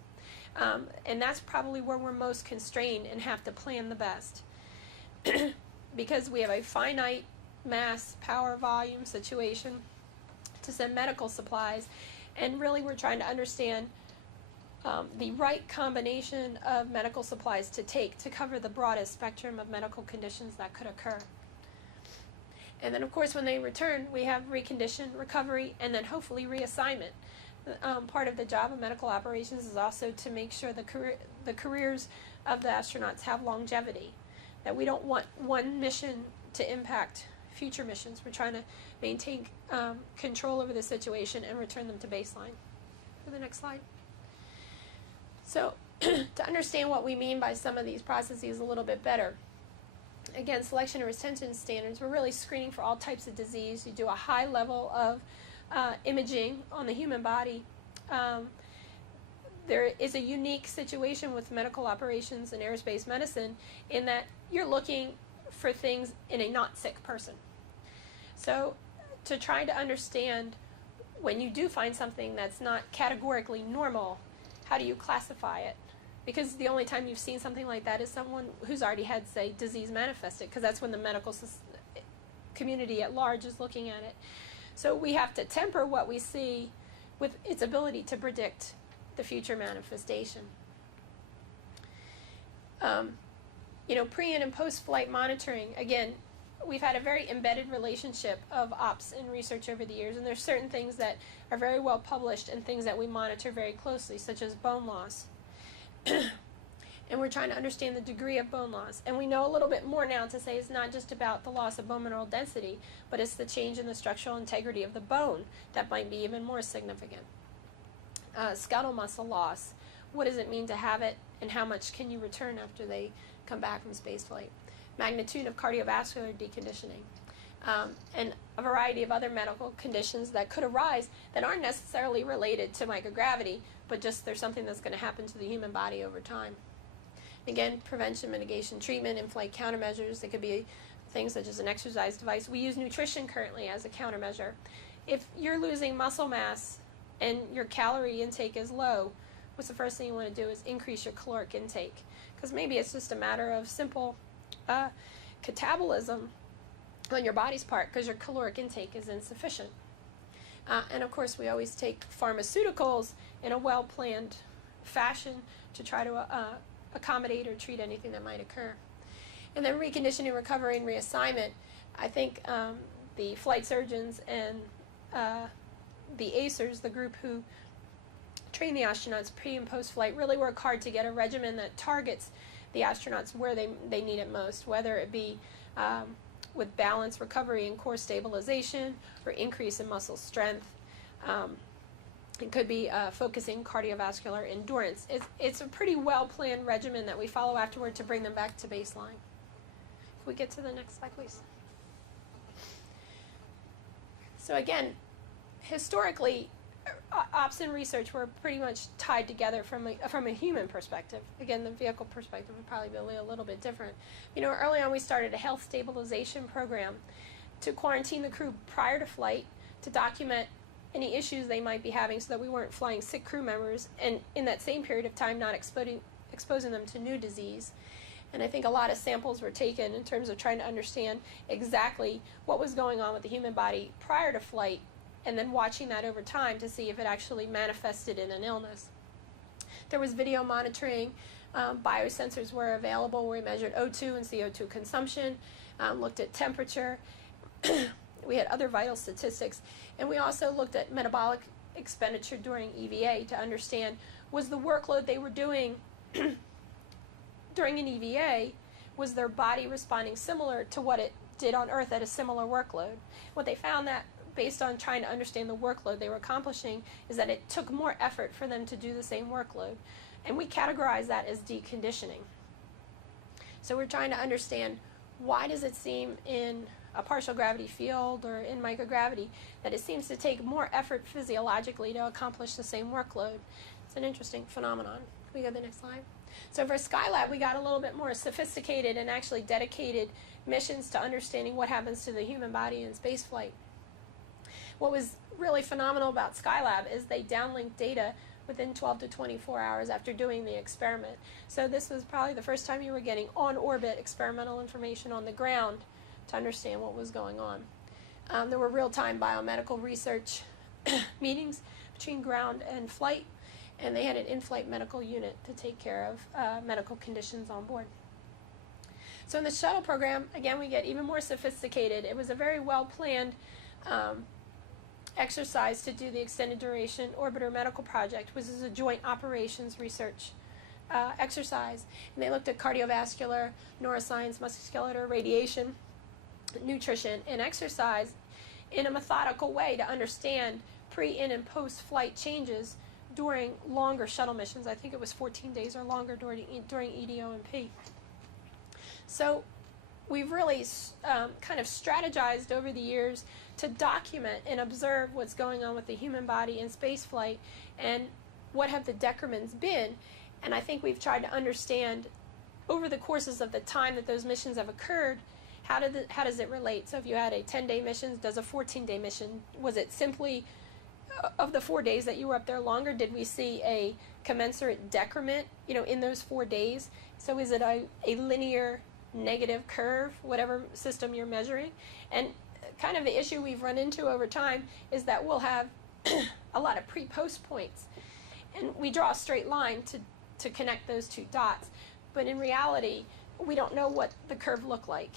And that's probably where we're most constrained and have to plan the best. Because we have a finite mass, power, volume situation to send medical supplies, and really we're trying to understand the right combination of medical supplies to take to cover the broadest spectrum of medical conditions that could occur. And then, of course, when they return, we have recondition, recovery, and then hopefully reassignment. Part of the job of medical operations is also to make sure the careers of the astronauts have longevity, that we don't want one mission to impact future missions. We're trying to maintain control over the situation and return them to baseline. For the next slide. So to understand what we mean by some of these processes a little bit better, again, selection and retention standards, we're really screening for all types of disease. You do a high level of imaging on the human body. There is a unique situation with medical operations and aerospace medicine in that you're looking for things in a not sick person. So to try to understand when you do find something that's not categorically normal, how do you classify it? Because the only time you've seen something like that is someone who's already had, say, disease manifested, because that's when the medical community at large is looking at it. So we have to temper what we see with its ability to predict the future manifestation. Pre- and post-flight monitoring, again, we've had a very embedded relationship of ops and research over the years, and there's certain things that are very well published and things that we monitor very closely, such as bone loss. And we're trying to understand the degree of bone loss. And we know a little bit more now to say it's not just about the loss of bone mineral density, but it's the change in the structural integrity of the bone that might be even more significant. Skeletal muscle loss. What does it mean to have it, and how much can you return after they come back from spaceflight? Magnitude of cardiovascular deconditioning. And a variety of other medical conditions that could arise that aren't necessarily related to microgravity, but just there's something that's going to happen to the human body over time. Again, prevention, mitigation, treatment, in-flight countermeasures. They could be things such as an exercise device. We use nutrition currently as a countermeasure. If you're losing muscle mass and your calorie intake is low, what's the first thing you want to do is increase your caloric intake. Because maybe it's just a matter of simple catabolism on your body's part because your caloric intake is insufficient. And of course, we always take pharmaceuticals in a well-planned fashion to try to accommodate or treat anything that might occur. And then reconditioning, recovery, and reassignment. I think the flight surgeons and the ACERS, the group who train the astronauts pre and post-flight, really work hard to get a regimen that targets the astronauts where they need it most, whether it be with balance, recovery, and core stabilization, or increase in muscle strength. It could be focusing cardiovascular endurance. It's a pretty well-planned regimen that we follow afterward to bring them back to baseline. If we get to the next slide, please. So again, historically, ops and research were pretty much tied together from a human perspective. Again, the vehicle perspective would probably be a little bit different. You know, early on we started a health stabilization program to quarantine the crew prior to flight, to document any issues they might be having so that we weren't flying sick crew members, and in that same period of time not exposing them to new disease. And I think a lot of samples were taken in terms of trying to understand exactly what was going on with the human body prior to flight, and then watching that over time to see if it actually manifested in an illness. There was video monitoring. Biosensors were available where we measured O2 and CO2 consumption, looked at temperature. We had other vital statistics. And we also looked at metabolic expenditure during EVA to understand, was the workload they were doing during an EVA, was their body responding similar to what it did on Earth at a similar workload? What they found that, based on trying to understand the workload they were accomplishing, is that it took more effort for them to do the same workload. And we categorize that as deconditioning. So we're trying to understand, why does it seem in a partial gravity field or in microgravity that it seems to take more effort physiologically to accomplish the same workload? It's an interesting phenomenon. Can we go to the next slide? So for Skylab, we got a little bit more sophisticated and actually dedicated missions to understanding what happens to the human body in spaceflight. What was really phenomenal about Skylab is they downlinked data within 12 to 24 hours after doing the experiment. So this was probably the first time you were getting on-orbit experimental information on the ground to understand what was going on. There were real-time biomedical research meetings between ground and flight, and they had an in-flight medical unit to take care of medical conditions on board. So in the shuttle program, again, we get even more sophisticated. It was a very well-planned exercise to do the extended duration orbiter medical project, which is a joint operations research exercise. And they looked at cardiovascular, neuroscience, musculoskeletal, radiation, nutrition, and exercise in a methodical way to understand pre, in, and post-flight changes during longer shuttle missions. I think it was 14 days or longer during EDOMP. So we've really kind of strategized over the years to document and observe what's going on with the human body in spaceflight and what have the decrements been. And I think we've tried to understand over the courses of the time that those missions have occurred, how does it relate? So if you had a 10-day mission, does a 14-day mission, was it simply of the 4 days that you were up there longer, did we see a commensurate decrement, in those 4 days? So is it a linear negative curve, whatever system you're measuring? And kind of the issue we've run into over time is that we'll have a lot of pre-post points, and we draw a straight line to connect those two dots. But in reality, we don't know what the curve looked like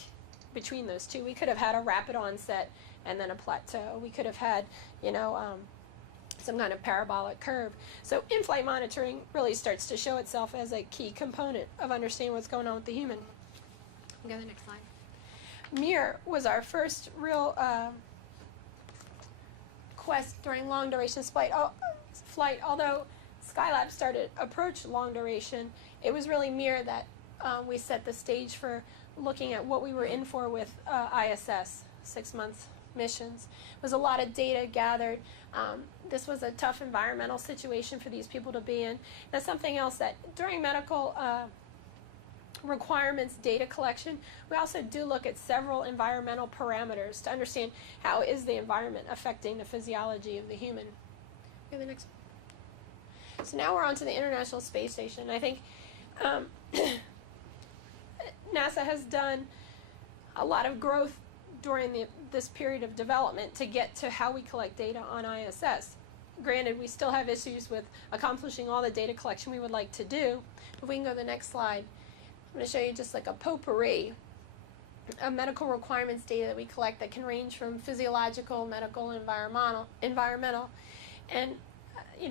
between those two. We could have had a rapid onset and then a plateau. We could have had, some kind of parabolic curve. So in-flight monitoring really starts to show itself as a key component of understanding what's going on with the human. Go to the next slide. MIR was our first real quest during long duration flight. Although Skylab started approach long duration, it was really MIR that we set the stage for looking at what we were in for with ISS, 6-month missions. It was a lot of data gathered. This was a tough environmental situation for these people to be in. That's something else that during medical requirements data collection, we also do look at several environmental parameters to understand how is the environment affecting the physiology of the human. Okay, the next one. So now we're on to the International Space Station. I think NASA has done a lot of growth during this period of development to get to how we collect data on ISS. Granted, we still have issues with accomplishing all the data collection we would like to do. If we can go to the next slide, I'm going to show you just like a potpourri of medical requirements data that we collect that can range from physiological, medical, environmental. And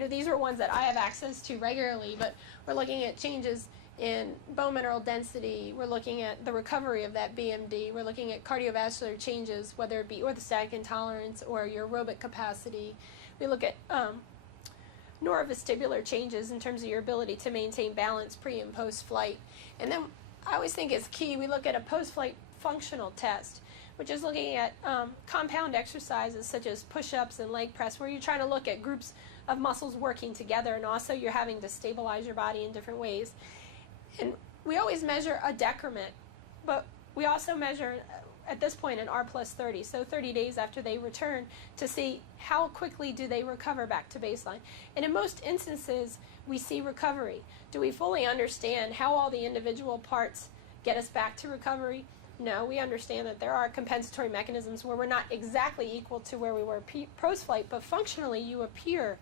these are ones that I have access to regularly, but we're looking at changes in bone mineral density. We're looking at the recovery of that BMD. We're looking at cardiovascular changes, whether it be orthostatic intolerance or your aerobic capacity. We look at neurovestibular changes in terms of your ability to maintain balance pre and post flight. And then I always think it's key, we look at a post-flight functional test, which is looking at compound exercises such as push-ups and leg press, where you're trying to look at groups of muscles working together, and also you're having to stabilize your body in different ways. And we always measure a decrement, but we also measure at this point an R+30, so 30 days after they return, to see how quickly do they recover back to baseline. And in most instances, we see recovery. Do we fully understand how all the individual parts get us back to recovery? No, we understand that there are compensatory mechanisms where we're not exactly equal to where we were post-flight, but functionally you appear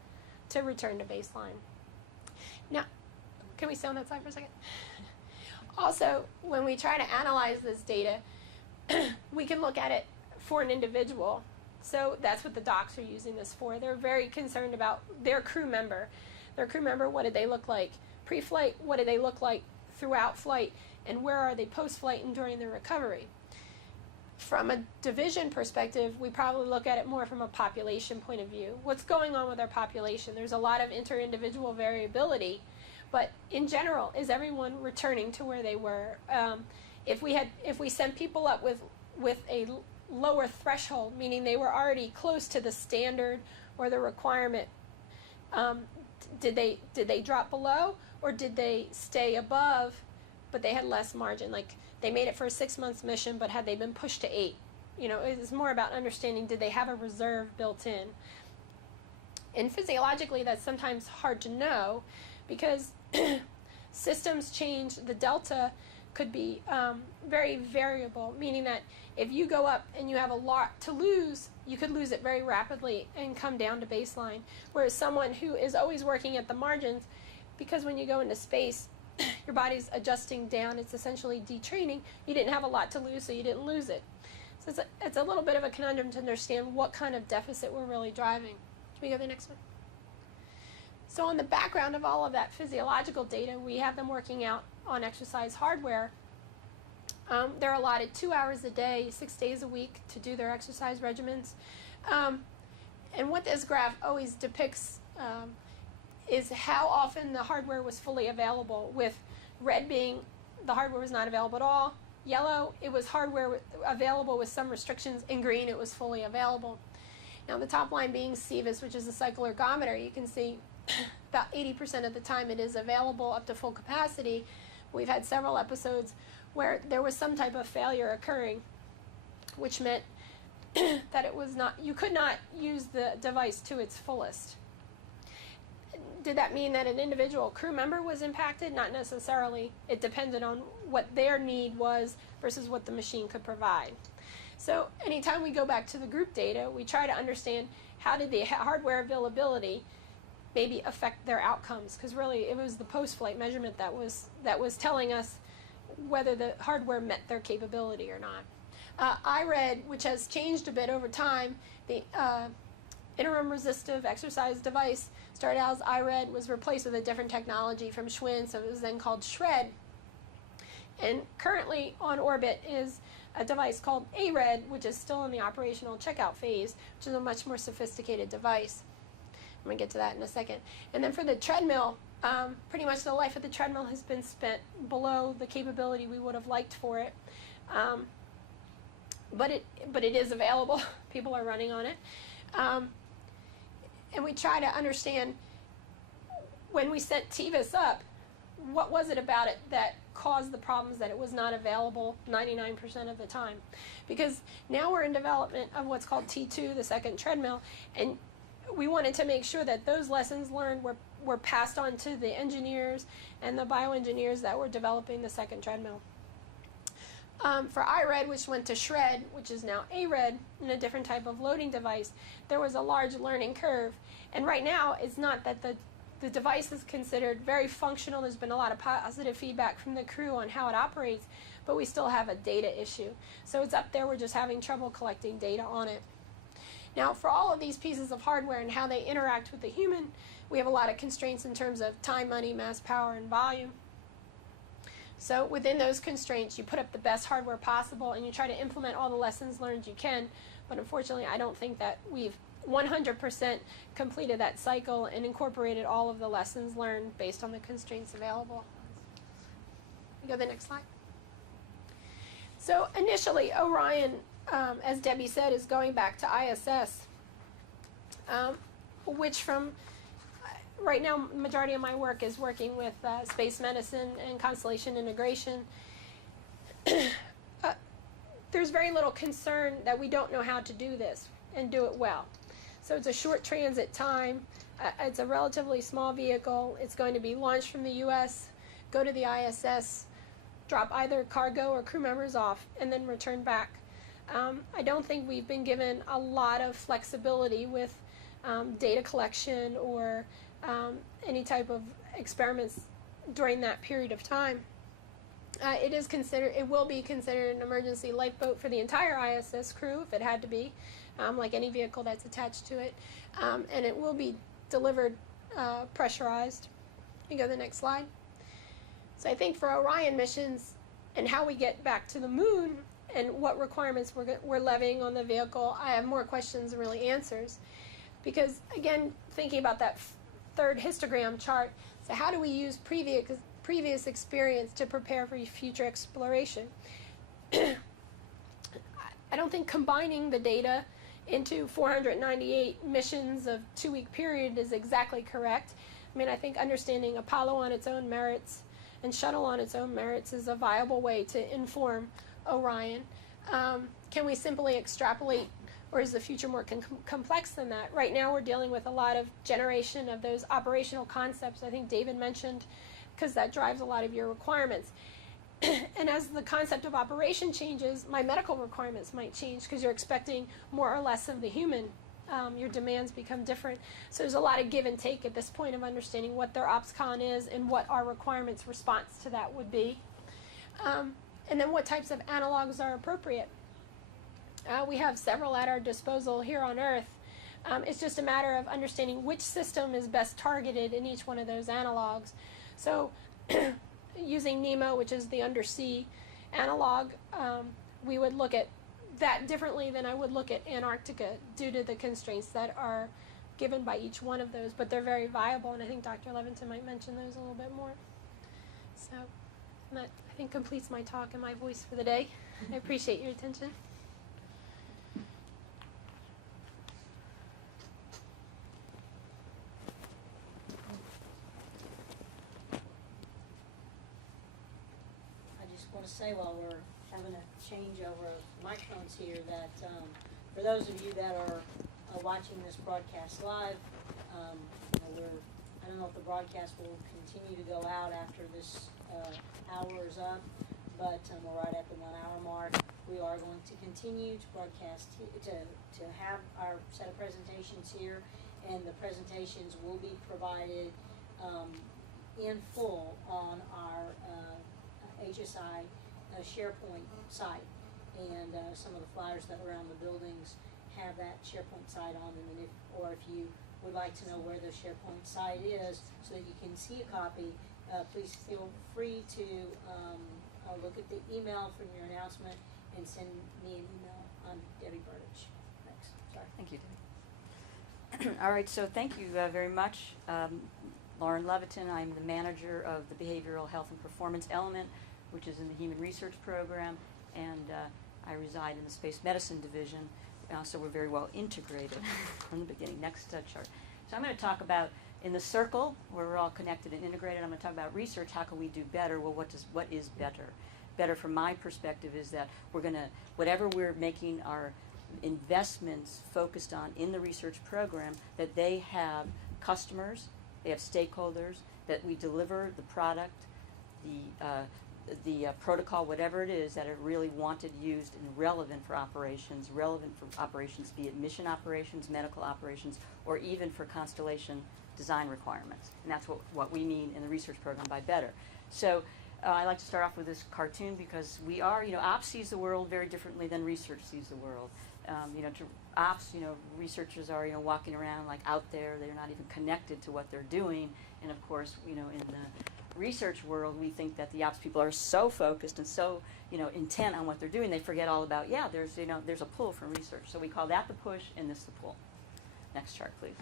to return to baseline. Now, can we stay on that slide for a second? Also, when we try to analyze this data, we can look at it for an individual. So that's what the docs are using this for. They're very concerned about their crew member. Their crew member, what did they look like pre-flight? What did they look like throughout flight? And where are they post-flight and during their recovery? From a division perspective, we probably look at it more from a population point of view. What's going on with our population? There's a lot of inter-individual variability, but in general, is everyone returning to where they were? If we sent people up with a lower threshold, meaning they were already close to the standard or the requirement, did they drop below, or did they stay above, but they had less margin? Like they made it for a 6-month mission, but had they been pushed to 8? It's more about understanding, did they have a reserve built in? And physiologically, that's sometimes hard to know because systems change. The delta could be very variable, meaning that if you go up and you have a lot to lose, you could lose it very rapidly and come down to baseline. Whereas someone who is always working at the margins, because when you go into space, your body's adjusting down, it's essentially detraining, you didn't have a lot to lose, so you didn't lose it. So it's a little bit of a conundrum to understand what kind of deficit we're really driving. Can we go to the next one? So on the background of all of that physiological data, we have them working out on exercise hardware. They're allotted 2 hours a day, 6 days a week to do their exercise regimens. And what this graph always depicts is how often the hardware was fully available, with red being the hardware was not available at all, yellow it was hardware available with some restrictions, and green it was fully available. Now the top line being CVIS, which is a cycle ergometer, you can see about 80% of the time it is available up to full capacity. We've had several episodes where there was some type of failure occurring, which meant that you could not use the device to its fullest. Did that mean that an individual crew member was impacted? Not necessarily. It depended on what their need was versus what the machine could provide. So anytime we go back to the group data, we try to understand how did the hardware availability maybe affect their outcomes, because really it was the post-flight measurement that was telling us whether the hardware met their capability or not. IRED, which has changed a bit over time, interim resistive exercise device. Started out as iRed, was replaced with a different technology from Schwinn, so it was then called SHRED. And currently on orbit is a device called ARED, which is still in the operational checkout phase, which is a much more sophisticated device. I'm going to get to that in a second. And then for the treadmill, pretty much the life of the treadmill has been spent below the capability we would have liked for it. But it is available. People are running on it. And we try to understand, when we set TVIS up, what was it about it that caused the problems that it was not available 99% of the time? Because now we're in development of what's called T2, the second treadmill, and we wanted to make sure that those lessons learned were passed on to the engineers and the bioengineers that were developing the second treadmill. For iRed, which went to SHRED, which is now ARED, in a different type of loading device, there was a large learning curve. And right now, it's not that the device is considered very functional. There's been a lot of positive feedback from the crew on how it operates, but we still have a data issue. So it's up there, we're just having trouble collecting data on it. Now, for all of these pieces of hardware and how they interact with the human, we have a lot of constraints in terms of time, money, mass, power, and volume. So within those constraints, you put up the best hardware possible and you try to implement all the lessons learned you can, but unfortunately, I don't think that we've 100% completed that cycle and incorporated all of the lessons learned based on the constraints available. You go to the next slide. So initially, Orion, as Debbie said, is going back to ISS, which from right now, the majority of my work is working with space medicine and constellation integration. There's very little concern that we don't know how to do this and do it well. So it's a short transit time. It's a relatively small vehicle. It's going to be launched from the U.S., go to the ISS, drop either cargo or crew members off, and then return back. I don't think we've been given a lot of flexibility with data collection or any type of experiments during that period of time. It will be considered an emergency lifeboat for the entire ISS crew if it had to be, like any vehicle that's attached to it, and it will be delivered pressurized. You go to the next slide. So I think for Orion missions and how we get back to the moon and what requirements we're levying on the vehicle, I have more questions than really answers. Because again, thinking about that third histogram chart, so how do we use previous experience to prepare for future exploration? I don't think combining the data into 498 missions of 2-week period is exactly correct. I mean, I think understanding Apollo on its own merits and Shuttle on its own merits is a viable way to inform Orion. Can we simply extrapolate, or is the future more complex than that? Right now we're dealing with a lot of generation of those operational concepts I think David mentioned, because that drives a lot of your requirements. And as the concept of operation changes, my medical requirements might change because you're expecting more or less of the human. Your demands become different. So there's a lot of give and take at this point of understanding what their OPSCON is and what our requirements response to that would be. And then what types of analogs are appropriate. We have several at our disposal here on Earth. It's just a matter of understanding which system is best targeted in each one of those analogs. So using NEMO, which is the undersea analog, we would look at that differently than I would look at Antarctica due to the constraints that are given by each one of those, but they're very viable, and I think Dr. Levinson might mention those a little bit more. So that, I think, completes my talk and my voice for the day. I appreciate your attention. Want to say while we're having a changeover of microphones here that for those of you that are watching this broadcast live, I don't know if the broadcast will continue to go out after this hour is up, but we're right at the 1 hour mark. We are going to continue to broadcast, to have our set of presentations here, and the presentations will be provided in full on our HSI SharePoint site, and some of the flyers that are around the buildings have that SharePoint site on them, and if you would like to know where the SharePoint site is so that you can see a copy, please feel free to look at the email from your announcement and send me an email. I'm Debbie Burdich. Thanks. Sorry. Thank you, Debbie. All right, so thank you very much. Lauren Levitin, I'm the manager of the Behavioral Health and Performance Element, which is in the Human Research Program, and I reside in the Space Medicine Division, so we're very well integrated from the beginning. Next chart. So I'm going to talk about, in the circle, where we're all connected and integrated, I'm going to talk about research. How can we do better? Well, what is better? Better from my perspective is that we're going to, whatever we're making our investments focused on in the research program, that they have customers, they have stakeholders, that we deliver the product, the protocol, whatever it is, that are really wanted, used, and relevant for operations, be it mission operations, medical operations, or even for constellation design requirements. And that's what we mean in the research program by better. So I like to start off with this cartoon because we are, ops sees the world very differently than research sees the world. To ops, researchers are, walking around like out there. They're not even connected to what they're doing. And of course, in the research world, we think that the ops people are so focused and so, intent on what they're doing, they forget all about, there's a pull from research. So we call that the push and this the pull. Next chart, please.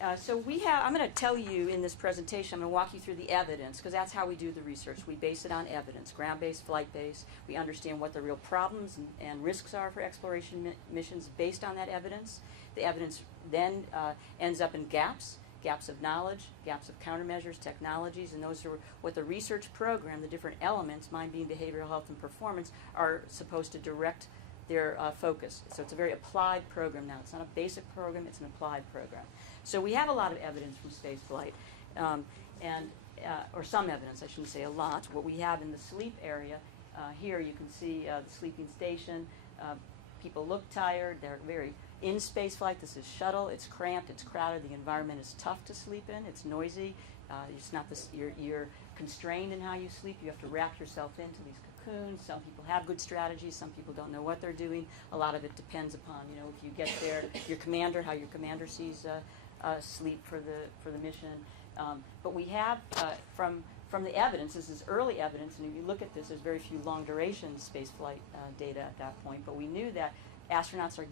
I'm going to tell you in this presentation, I'm going to walk you through the evidence, because that's how we do the research. We base it on evidence, ground-based, flight-based. We understand what the real problems and risks are for exploration missions based on that evidence. The evidence then ends up in gaps of knowledge, gaps of countermeasures, technologies, and those are what the research program, the different elements, mine being behavioral health and performance, are supposed to direct their focus. So it's a very applied program now. It's not a basic program, it's an applied program. So we have a lot of evidence from space flight, or some evidence, I shouldn't say a lot. What we have in the sleep area, here you can see the sleeping station. People look tired, they're very in space flight. This is shuttle, it's cramped, it's crowded, the environment is tough to sleep in, it's noisy. It's not you're constrained in how you sleep. You have to wrap yourself into these cocoons. Some people have good strategies, some people don't know what they're doing. A lot of it depends upon, if you get there, how your commander sees sleep for the mission. But we have from the evidence, this is early evidence, and if you look at this, there's very few long duration space flight data at that point. But we knew that astronauts are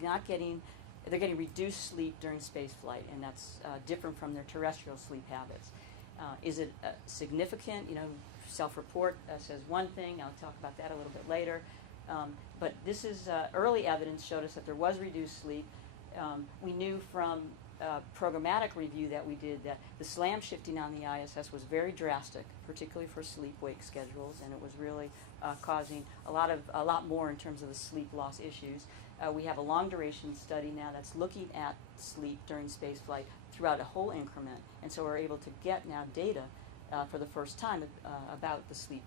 they're getting reduced sleep during space flight, and that's different from their terrestrial sleep habits. Is it significant? Self-report says one thing. I'll talk about that a little bit later. But this is early evidence showed us that there was reduced sleep. We knew from programmatic review that we did that the slam shifting on the ISS was very drastic, particularly for sleep-wake schedules, and it was really causing a lot more in terms of the sleep loss issues. We have a long-duration study now that's looking at sleep during spaceflight throughout a whole increment, and so we're able to get now data for the first time about the sleep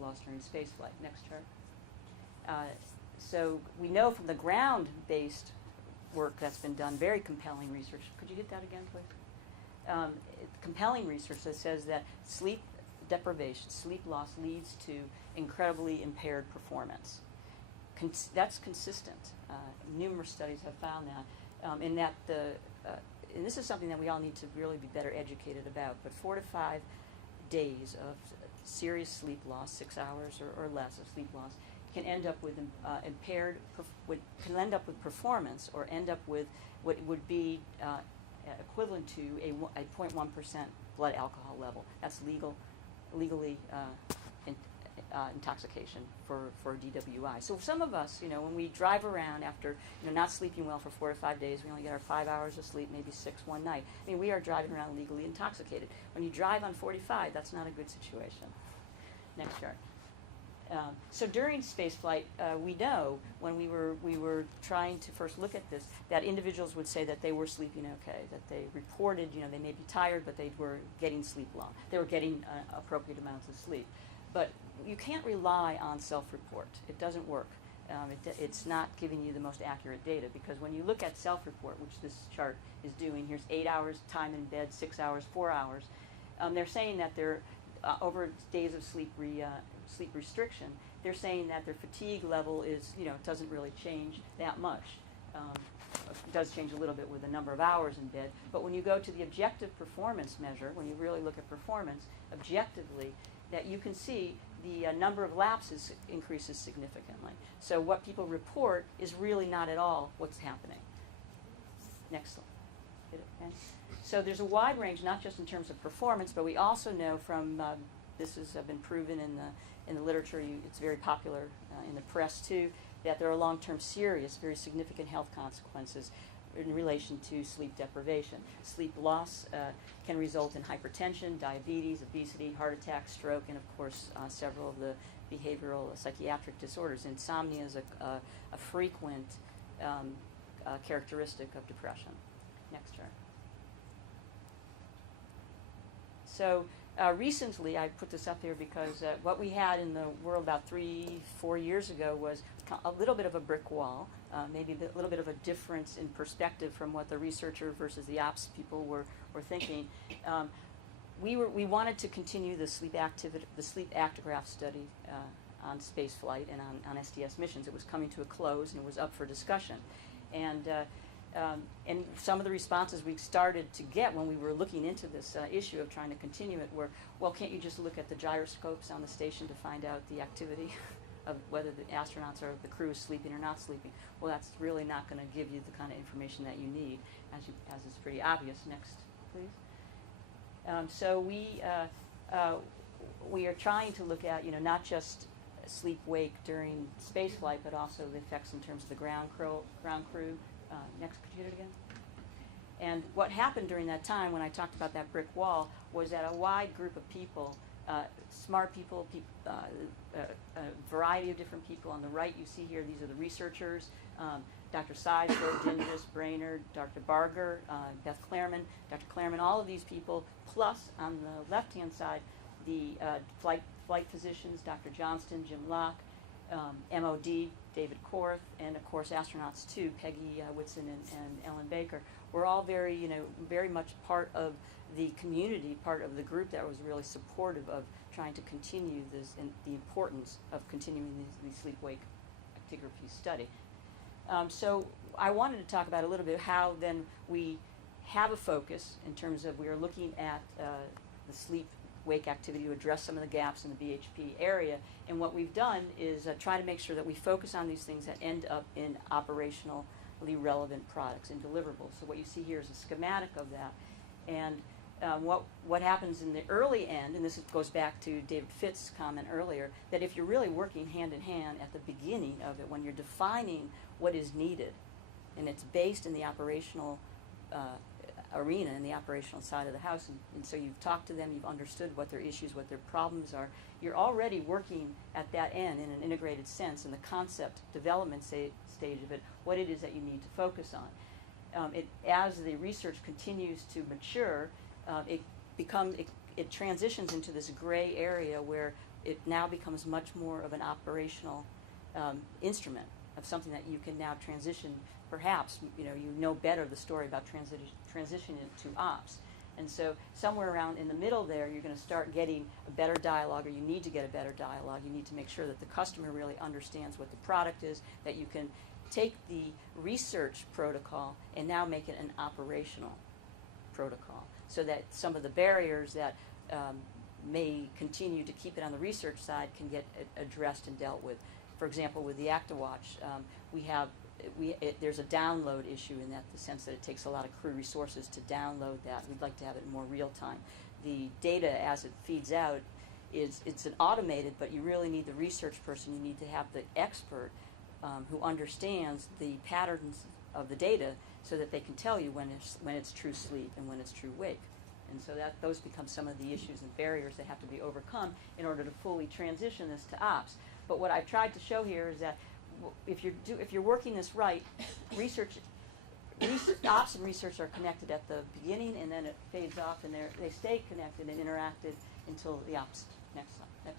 loss during spaceflight. Next chart. So we know from the ground-based work that's been done, very compelling research. Could you hit that again, please? Compelling research that says that sleep deprivation, sleep loss, leads to incredibly impaired performance. That's consistent. Numerous studies have found that, and that and this is something that we all need to really be better educated about. But 4 to 5 days of serious sleep loss, 6 hours or less of sleep loss, can end up with can end up with performance, or end up with what would be equivalent to a 0.1% blood alcohol level. That's legally intoxication for DWI. So some of us, when we drive around after not sleeping well for 4 to 5 days, we only get our 5 hours of sleep, maybe 6 one night. I mean, we are driving around legally intoxicated. When you drive on 45, that's not a good situation. Next chart. So during spaceflight, we know when we were trying to first look at this, that individuals would say that they were sleeping okay, that they reported, they may be tired, but they were getting sleep long. They were getting appropriate amounts of sleep. But you can't rely on self-report. It doesn't work. It's not giving you the most accurate data, because when you look at self-report, which this chart is doing, here's 8 hours time in bed, 6 hours, 4 hours. They're saying that they're over days of sleep restriction, they're saying that their fatigue level is, doesn't really change that much. does change a little bit with the number of hours in bed. But when you go to the objective performance measure, when you really look at performance objectively, that you can see the number of lapses increases significantly. So what people report is really not at all what's happening. Next slide. Hit it, okay. So there's a wide range, not just in terms of performance, but we also know from, this has been proven in the literature, it's very popular in the press too, that there are long-term serious, very significant health consequences in relation to sleep deprivation. Sleep loss can result in hypertension, diabetes, obesity, heart attack, stroke, and of course several of the behavioral psychiatric disorders. Insomnia is a frequent characteristic of depression. Next chart. So recently, I put this up here because what we had in the world about 3-4 years ago was a little bit of a brick wall, maybe a little bit of a difference in perspective from what the researcher versus the ops people were thinking. We wanted to continue the sleep actigraph study on space flight and on STS missions. It was coming to a close and it was up for discussion. And some of the responses we started to get when we were looking into this issue of trying to continue it were, well, can't you just look at the gyroscopes on the station to find out the activity of whether the astronauts or the crew is sleeping or not sleeping? Well, that's really not going to give you the kind of information that you need, as is pretty obvious. Next, please. So we are trying to look at, not just sleep-wake during spaceflight, but also the effects in terms of the ground crew. Next, could you hit it again? And what happened during that time when I talked about that brick wall was that a wide group of people, smart people, a variety of different people. On the right you see here, these are the researchers, Dr. Seisler, Dinges, Brainerd, Dr. Barger, Beth Clareman, Dr. Clareman, all of these people, plus on the left-hand side, the flight physicians, Dr. Johnston, Jim Locke, MOD, David Korth, and of course astronauts too, Peggy Whitson and Ellen Baker. We're all very, very much part of the community, part of the group that was really supportive of trying to continue this and the importance of continuing the sleep-wake actigraphy study. So I wanted to talk about a little bit how then we have a focus in terms of we are looking at the sleep-wake activity to address some of the gaps in the BHP area. And what we've done is try to make sure that we focus on these things that end up in operationally relevant products and deliverables. So what you see here is a schematic of that. And what happens in the early end, and this goes back to David Fitt's comment earlier, that if you're really working hand in hand at the beginning of it, when you're defining what is needed, and it's based in the operational arena, in the operational side of the house, and so you've talked to them, you've understood what their issues, what their problems are, you're already working at that end in an integrated sense in the concept development stage of it, what it is that you need to focus on. As the research continues to mature, it transitions into this gray area where it now becomes much more of an operational instrument of something that you can now transition. Perhaps you know better the story about transitioning it to ops. And so somewhere around in the middle there, you're going to start getting a better dialogue, or you need to get a better dialogue. You need to make sure that the customer really understands what the product is, that you can take the research protocol and now make it an operational protocol, so that some of the barriers that may continue to keep it on the research side can get addressed and dealt with. For example, with the ActiWatch, there's a download issue in the sense that it takes a lot of crew resources to download that. We'd like to have it more real time. The data as it feeds out it's an automated, but you really need the research person. You need to have the expert who understands the patterns of the data, so that they can tell you when it's true sleep and when it's true wake. And so those become some of the issues and barriers that have to be overcome in order to fully transition this to ops. But what I've tried to show here is that if you're working this right, ops and research are connected at the beginning, and then it fades off, and they stay connected and interacted until the ops. Next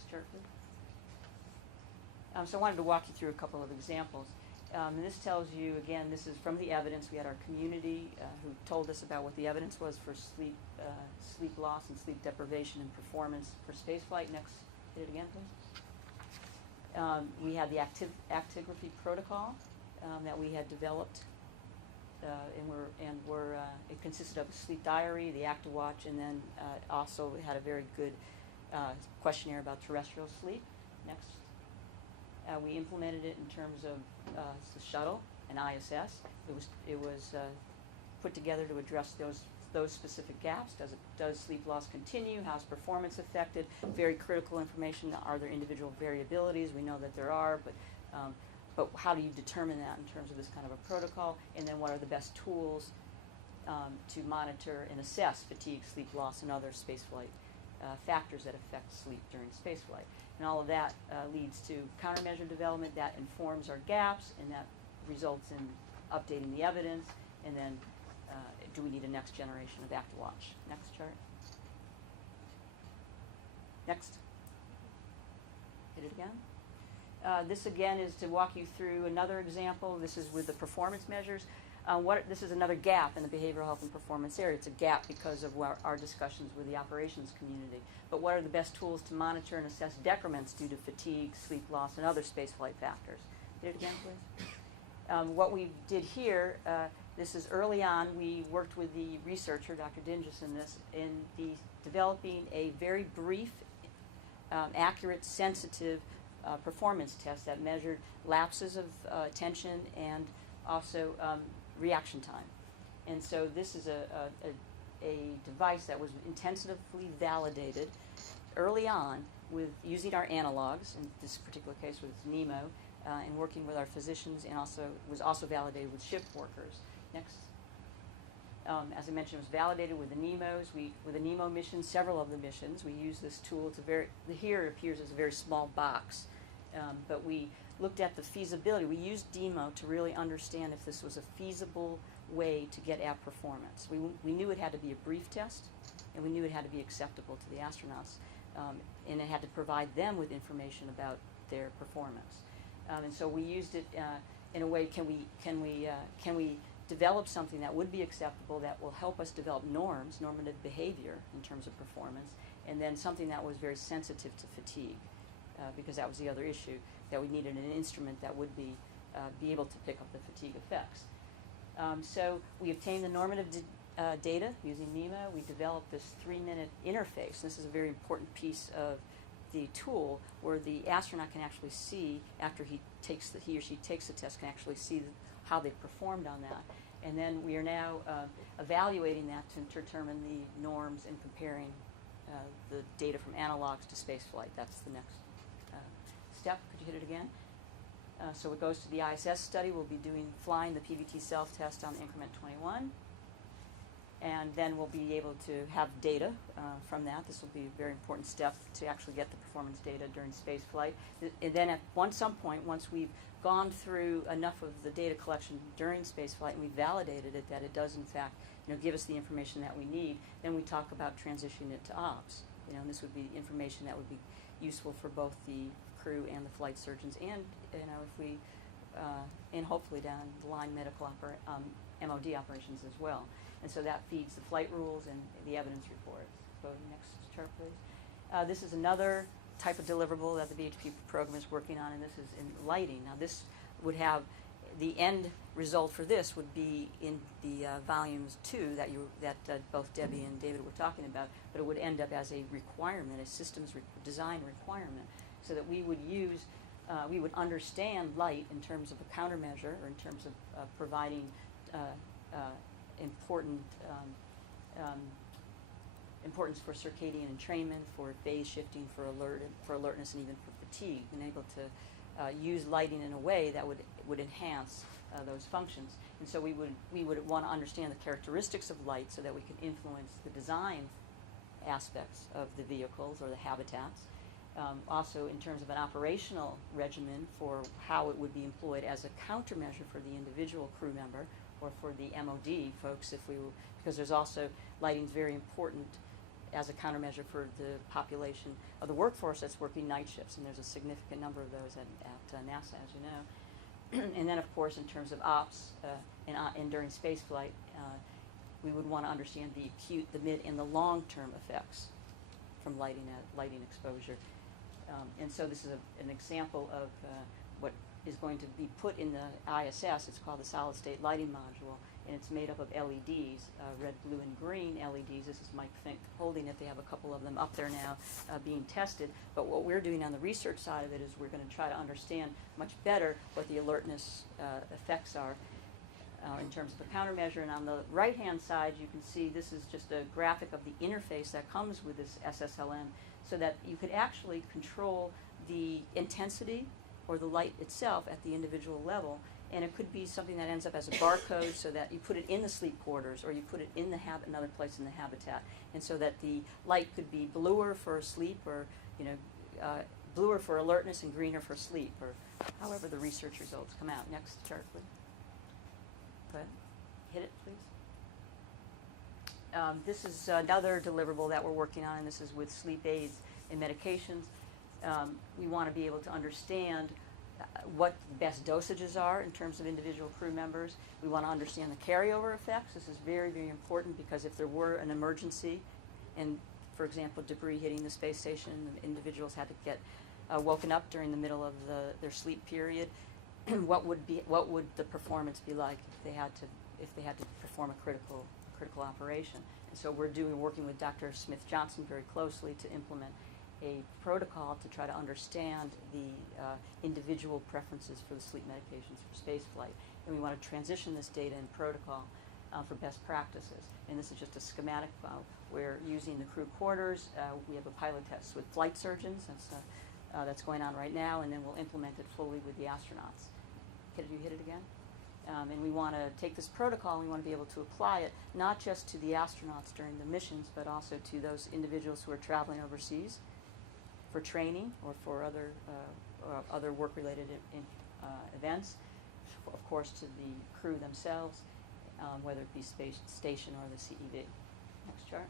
chart, please. So I wanted to walk you through a couple of examples. And this tells you, again, this is from the evidence. We had our community who told us about what the evidence was for sleep loss and sleep deprivation and performance for spaceflight. Next, hit it again, please. We had the actigraphy protocol that we had developed it consisted of a sleep diary, the ActiWatch, and then also it had a very good questionnaire about terrestrial sleep. Next. We implemented it in terms of the shuttle and ISS. It was put together to address those specific gaps. Does sleep loss continue? How's performance affected? Very critical information. Are there individual variabilities? We know that there are, but how do you determine that in terms of this kind of a protocol? And then what are the best tools to monitor and assess fatigue, sleep loss, and other spaceflight factors that affect sleep during spaceflight? And all of that leads to countermeasure development that informs our gaps, and that results in updating the evidence, and then do we need a next generation of ActiWatch? Next chart. Next. Hit it again. This again is to walk you through another example. This is with the performance measures. This is another gap in the behavioral health and performance area. It's a gap because of our discussions with the operations community. But what are the best tools to monitor and assess decrements due to fatigue, sleep loss, and other spaceflight factors? Hit it again, please. What we did here, this is early on, we worked with the researcher, Dr. Dinges, in developing a very brief, accurate, sensitive performance test that measured lapses of attention and also reaction time. And so this is a device that was intensively validated early on with using our analogs, in this particular case with NEMO, and working with our physicians, and was also validated with shift workers. Next. As I mentioned, it was validated with the NEMOs. With the NEMO mission, several of the missions, we use this tool. Here it appears as a very small box, but we looked at the feasibility. We used DEMO to really understand if this was a feasible way to get at performance. We knew it had to be a brief test, and we knew it had to be acceptable to the astronauts, and it had to provide them with information about their performance. And so we used it in a way. Can we develop something that would be acceptable, that will help us develop normative behavior in terms of performance, and then something that was very sensitive to fatigue, because that was the other issue, that we needed an instrument that would be able to pick up the fatigue effects. So we obtained the normative data using NEMO. We developed this 3-minute interface. This is a very important piece of the tool where the astronaut can actually see, after he or she takes the test, can actually see how they performed on that. And then we are now evaluating that to determine the norms and comparing the data from analogs to spaceflight. That's the next step. Could you hit it again? So it goes to the ISS study. We'll be flying the PVT self-test on increment 21. And then we'll be able to have data from that. This will be a very important step to actually get the performance data during space flight. And then at some point, once we've gone through enough of the data collection during space flight and we validated it that it does in fact give us the information that we need, then we talk about transitioning it to ops. And this would be information that would be useful for both the crew and the flight surgeons, and if we and hopefully down the line medical MOD operations as well. And so that feeds the flight rules and the evidence reports. Go to the next chart, please. This is another type of deliverable that the BHP program is working on, and this is in lighting. Now this would have, the end result for this would be in the volumes 2 that both Debbie and David were talking about, but it would end up as a requirement, a systems design requirement, so that we would use, we would understand light in terms of a countermeasure, or in terms of providing importance for circadian entrainment, for phase shifting, for alertness, and even for fatigue, and able to use lighting in a way that would enhance those functions. And so we would want to understand the characteristics of light so that we can influence the design aspects of the vehicles or the habitats. Also in terms of an operational regimen for how it would be employed as a countermeasure for the individual crew member, or for the MOD folks, because there's also, lighting's very important as a countermeasure for the population of the workforce that's working night shifts, and there's a significant number of those at NASA, as you know. And then, of course, in terms of ops and during space flight, we would want to understand the acute, the mid, and the long-term effects from lighting exposure. And so this is an example of what is going to be put in the ISS. It's called the solid state lighting module, and it's made up of LEDs, red, blue, and green LEDs. This is Mike Fink holding it. They have a couple of them up there now being tested. But what we're doing on the research side of it is we're going to try to understand much better what the alertness effects are in terms of the countermeasure. And on the right-hand side, you can see this is just a graphic of the interface that comes with this SSLM, so that you could actually control the intensity or the light itself at the individual level. And it could be something that ends up as a barcode, so that you put it in the sleep quarters, or you put it in the another place in the habitat, and so that the light could be bluer for sleep, or bluer for alertness and greener for sleep, or however the research results come out. Next chart, please. Go ahead. Hit it, please. This is another deliverable that we're working on, and this is with sleep aids and medications. We want to be able to understand what the best dosages are in terms of individual crew members. We want to understand the carryover effects. This is very, very important, because if there were an emergency, and for example, debris hitting the space station, and individuals had to get woken up during the middle of their sleep period, what would the performance be like if they had to perform a critical operation? And so we're working with Dr. Smith Johnson very closely to implement a protocol to try to understand the individual preferences for the sleep medications for space flight. And we want to transition this data and protocol for best practices. And this is just a schematic file. We're using the crew quarters. We have a pilot test with flight surgeons. That's going on right now, and then we'll implement it fully with the astronauts. Did you hit it again? And we want to take this protocol, and we want to be able to apply it not just to the astronauts during the missions, but also to those individuals who are traveling overseas for training or for other work-related events, of course to the crew themselves, whether it be space station or the CEV. Next chart.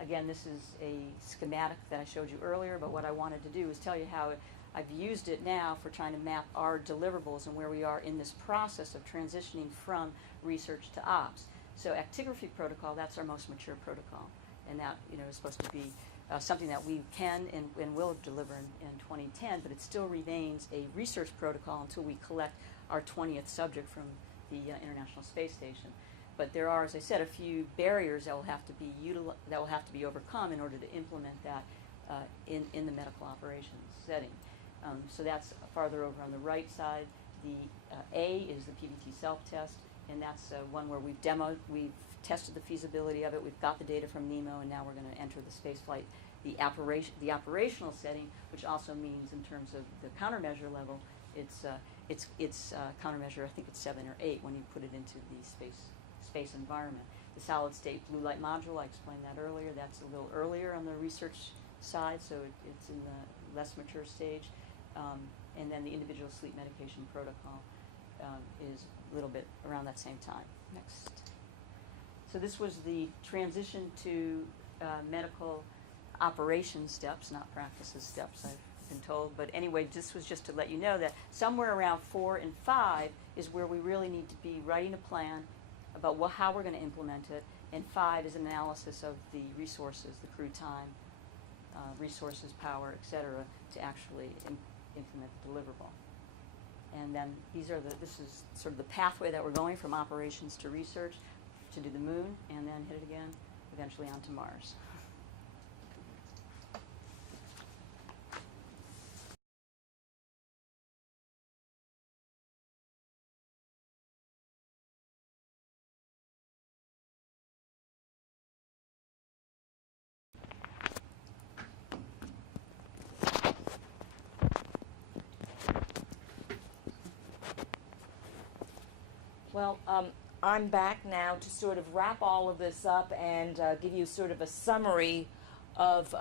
Again, this is a schematic that I showed you earlier, but what I wanted to do is tell you how I've used it now for trying to map our deliverables and where we are in this process of transitioning from research to ops. So actigraphy protocol, that's our most mature protocol, and that is supposed to be something that we can and will deliver in 2010, but it still remains a research protocol until we collect our 20th subject from the International Space Station. But there are, as I said, a few barriers that will have to be overcome in order to implement that in the medical operations setting. So that's farther over on the right side. The A is the PBT self-test, and that's one where we've tested the feasibility of it. We've got the data from NEMO, and now we're going to enter the spaceflight, the operational setting, which also means in terms of the countermeasure level, it's countermeasure, I think it's 7 or 8 when you put it into the space environment. The solid state blue light module, I explained that earlier. That's a little earlier on the research side, so it's in the less mature stage. And then the individual sleep medication protocol is a little bit around that same time. Next. So this was the transition to medical operations steps, not practices steps, I've been told. But anyway, this was just to let you know that somewhere around 4 and 5 is where we really need to be writing a plan about how we're going to implement it. And 5 is analysis of the resources, the crew time, resources, power, etc., to actually implement the deliverable. And then this is sort of the pathway that we're going from operations to research, to do the moon, and then hit it again, eventually onto Mars. Well, I'm back now to sort of wrap all of this up and give you sort of a summary of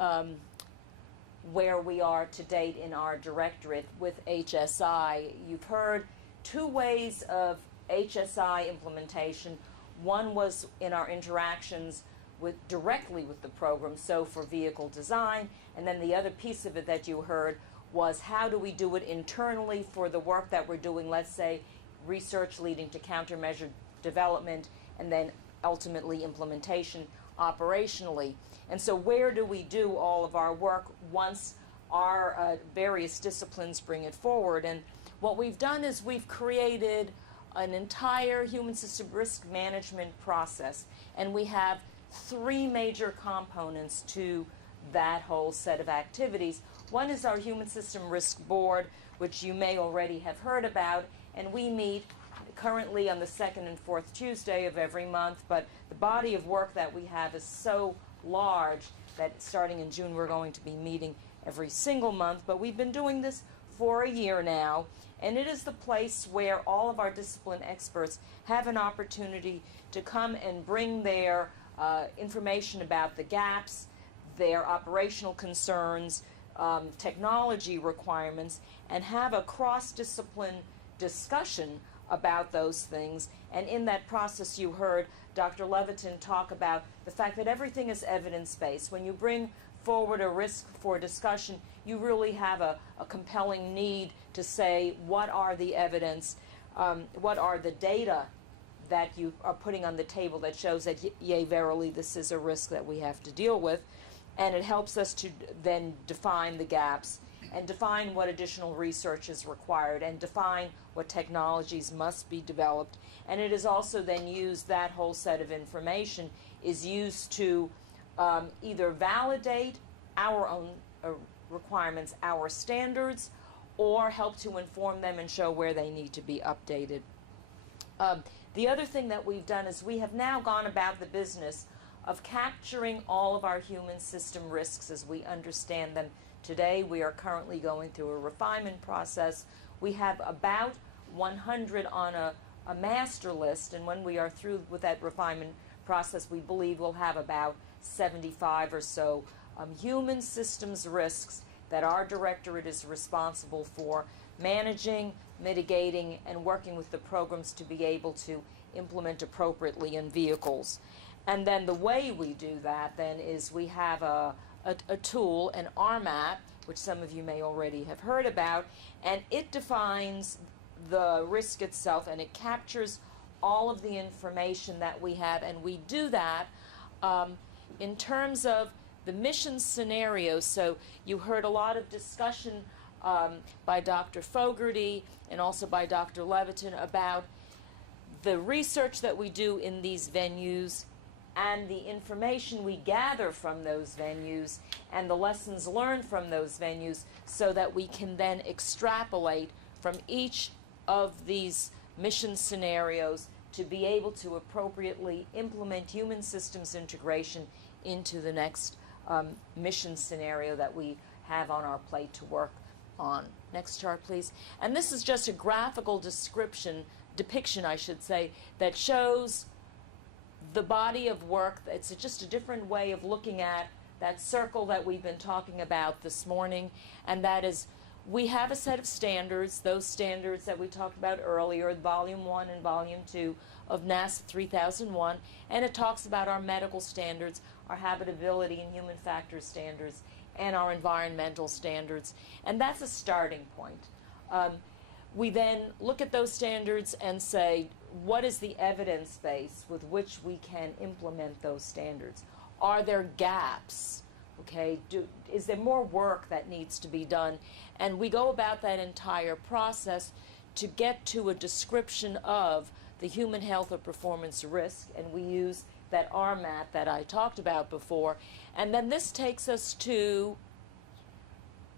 where we are to date in our directorate with HSI. You've heard 2 ways of HSI implementation. One was in our interactions directly with the program, so for vehicle design, and then the other piece of it that you heard was how do we do it internally for the work that we're doing, let's say research leading to countermeasure development, and then ultimately implementation operationally. And so where do we do all of our work once our various disciplines bring it forward? And what we've done is we've created an entire human system risk management process, and we have three major components to that whole set of activities. One is our Human System Risk Board, which you may already have heard about, and we meet currently on the second and fourth Tuesday of every month, but the body of work that we have is so large that starting in June we're going to be meeting every single month, but we've been doing this for a year now, and it is the place where all of our discipline experts have an opportunity to come and bring their information about the gaps, their operational concerns, technology requirements, and have a cross-discipline discussion about those things. And in that process, you heard Dr. Levitin talk about the fact that everything is evidence-based. When you bring forward a risk for discussion, you really have a compelling need to say, what are the evidence, what are the data that you are putting on the table that shows that, yea, verily, this is a risk that we have to deal with. And it helps us to then define the gaps and define what additional research is required and define what technologies must be developed. And it is also then used, that whole set of information is used to either validate our own requirements, our standards, or help to inform them and show where they need to be updated. The other thing that we've done is we have now gone about the business of capturing all of our human system risks as we understand them today. We are currently going through a refinement process. We have about 100 on a master list, and when we are through with that refinement process, we believe we'll have about 75 or so human systems risks that our directorate is responsible for managing, mitigating, and working with the programs to be able to implement appropriately in vehicles. And then the way we do that then is we have a tool, an RMAP, which some of you may already have heard about, and it defines the risk itself, and it captures all of the information that we have, and we do that in terms of the mission scenarios. So you heard a lot of discussion by Dr. Fogarty and also by Dr. Levitin about the research that we do in these venues and the information we gather from those venues and the lessons learned from those venues, so that we can then extrapolate from each of these mission scenarios to be able to appropriately implement human systems integration into the next mission scenario that we have on our plate to work on. Next chart, please. And this is just a graphical depiction, I should say, that shows the body of work. It's just a different way of looking at that circle that we've been talking about this morning, and that is, we have a set of standards, those standards that we talked about earlier, Volume 1 and Volume 2 of NASP 3001, and it talks about our medical standards, our habitability and human factors standards, and our environmental standards, and that's a starting point. We then look at those standards and say, what is the evidence base with which we can implement those standards? Are there gaps? Okay, is there more work that needs to be done? And we go about that entire process to get to a description of the human health or performance risk, and we use that RMAP that I talked about before. And then this takes us to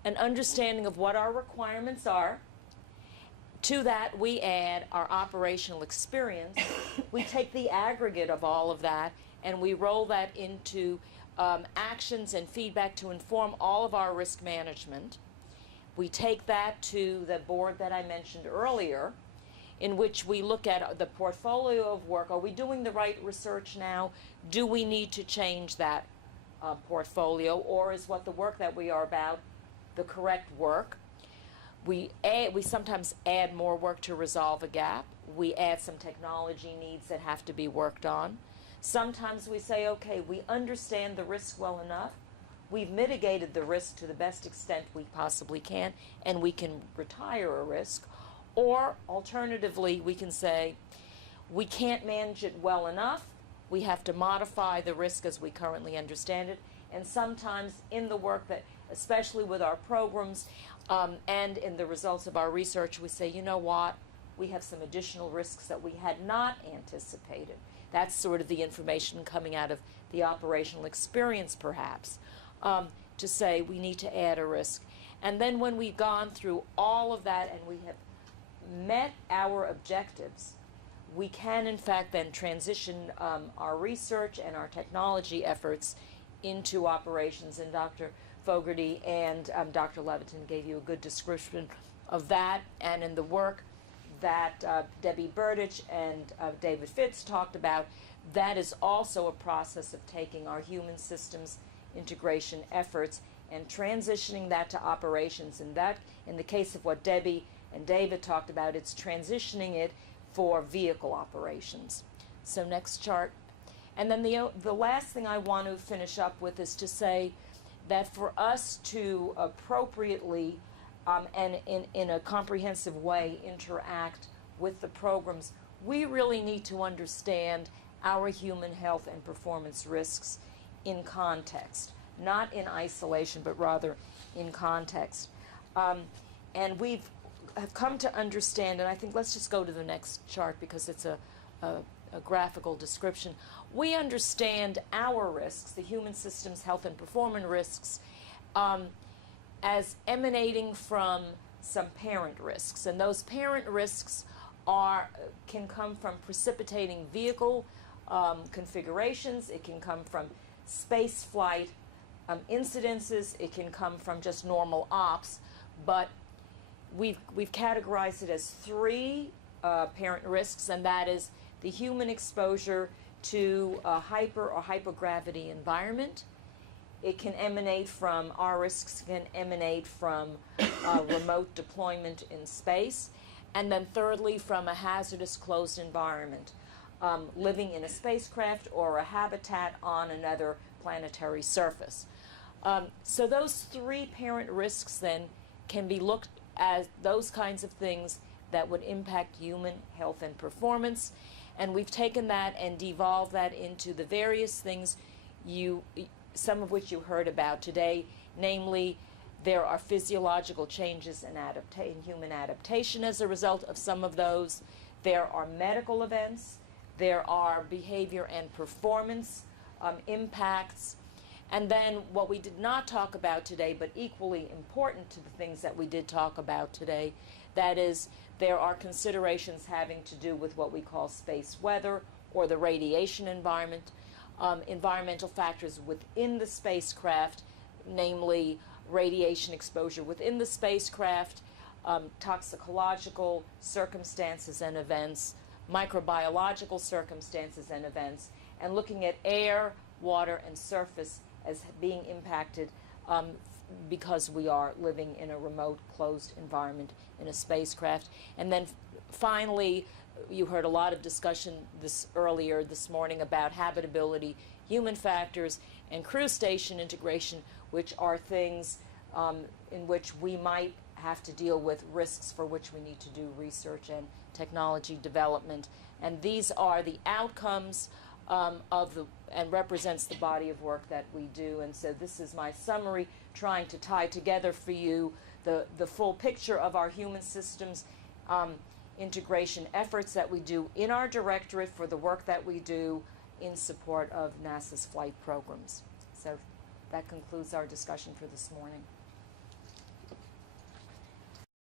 an understanding of what our requirements are. To that, we add our operational experience. We take the aggregate of all of that, and we roll that into actions and feedback to inform all of our risk management. We take that to the board that I mentioned earlier, in which we look at the portfolio of work. Are we doing the right research now? Do we need to change that portfolio, or is what the work that we are about the correct work? We sometimes add more work to resolve a gap. We add some technology needs that have to be worked on. Sometimes we say, okay, we understand the risk well enough. We've mitigated the risk to the best extent we possibly can, and we can retire a risk. Or alternatively, we can say, we can't manage it well enough. We have to modify the risk as we currently understand it. And sometimes in the work that, especially with our programs, and in the results of our research, we say, you know what, we have some additional risks that we had not anticipated. That's sort of the information coming out of the operational experience, perhaps, to say we need to add a risk. And then when we've gone through all of that and we have met our objectives, we can in fact then transition our research and our technology efforts into operations. And Dr. Fogarty and Dr. Levitin gave you a good description of that, and in the work that Debbie Burdich and David Fitz talked about, that is also a process of taking our human systems integration efforts and transitioning that to operations. And that, in the case of what Debbie and David talked about, it's transitioning it for vehicle operations. So next chart. And then the last thing I want to finish up with is to say that for us to appropriately and in a comprehensive way interact with the programs, we really need to understand our human health and performance risks in context, not in isolation, but rather in context. And have come to understand, and I think let's just go to the next chart because it's a graphical description. We understand our risks, the human systems health and performance risks, as emanating from some parent risks. And those parent risks can come from precipitating vehicle configurations, it can come from space flight incidences, it can come from just normal ops, but we've categorized it as three parent risks, and that is the human exposure to a hyper or hypogravity environment. It can emanate from, our risks can emanate from remote deployment in space, and then thirdly from a hazardous closed environment, living in a spacecraft or a habitat on another planetary surface. So those three parent risks then can be looked as those kinds of things that would impact human health and performance, and we've taken that and devolved that into the various things some of which you heard about today, namely there are physiological changes in human adaptation as a result of some of those, there are medical events, there are behavior and performance impacts, and then what we did not talk about today, but equally important to the things that we did talk about today, that is, there are considerations having to do with what we call space weather or the radiation environment, environmental factors within the spacecraft, namely radiation exposure within the spacecraft, toxicological circumstances and events, microbiological circumstances and events, and looking at air, water, and surface as being impacted because we are living in a remote, closed environment in a spacecraft. And then finally, you heard a lot of discussion earlier this morning about habitability, human factors, and crew station integration, which are things in which we might have to deal with risks for which we need to do research and technology development. And these are the outcomes and represents the body of work that we do. And so this is my summary, trying to tie together for you the full picture of our human systems integration efforts that we do in our directorate for the work that we do in support of NASA's flight programs. So that concludes our discussion for this morning.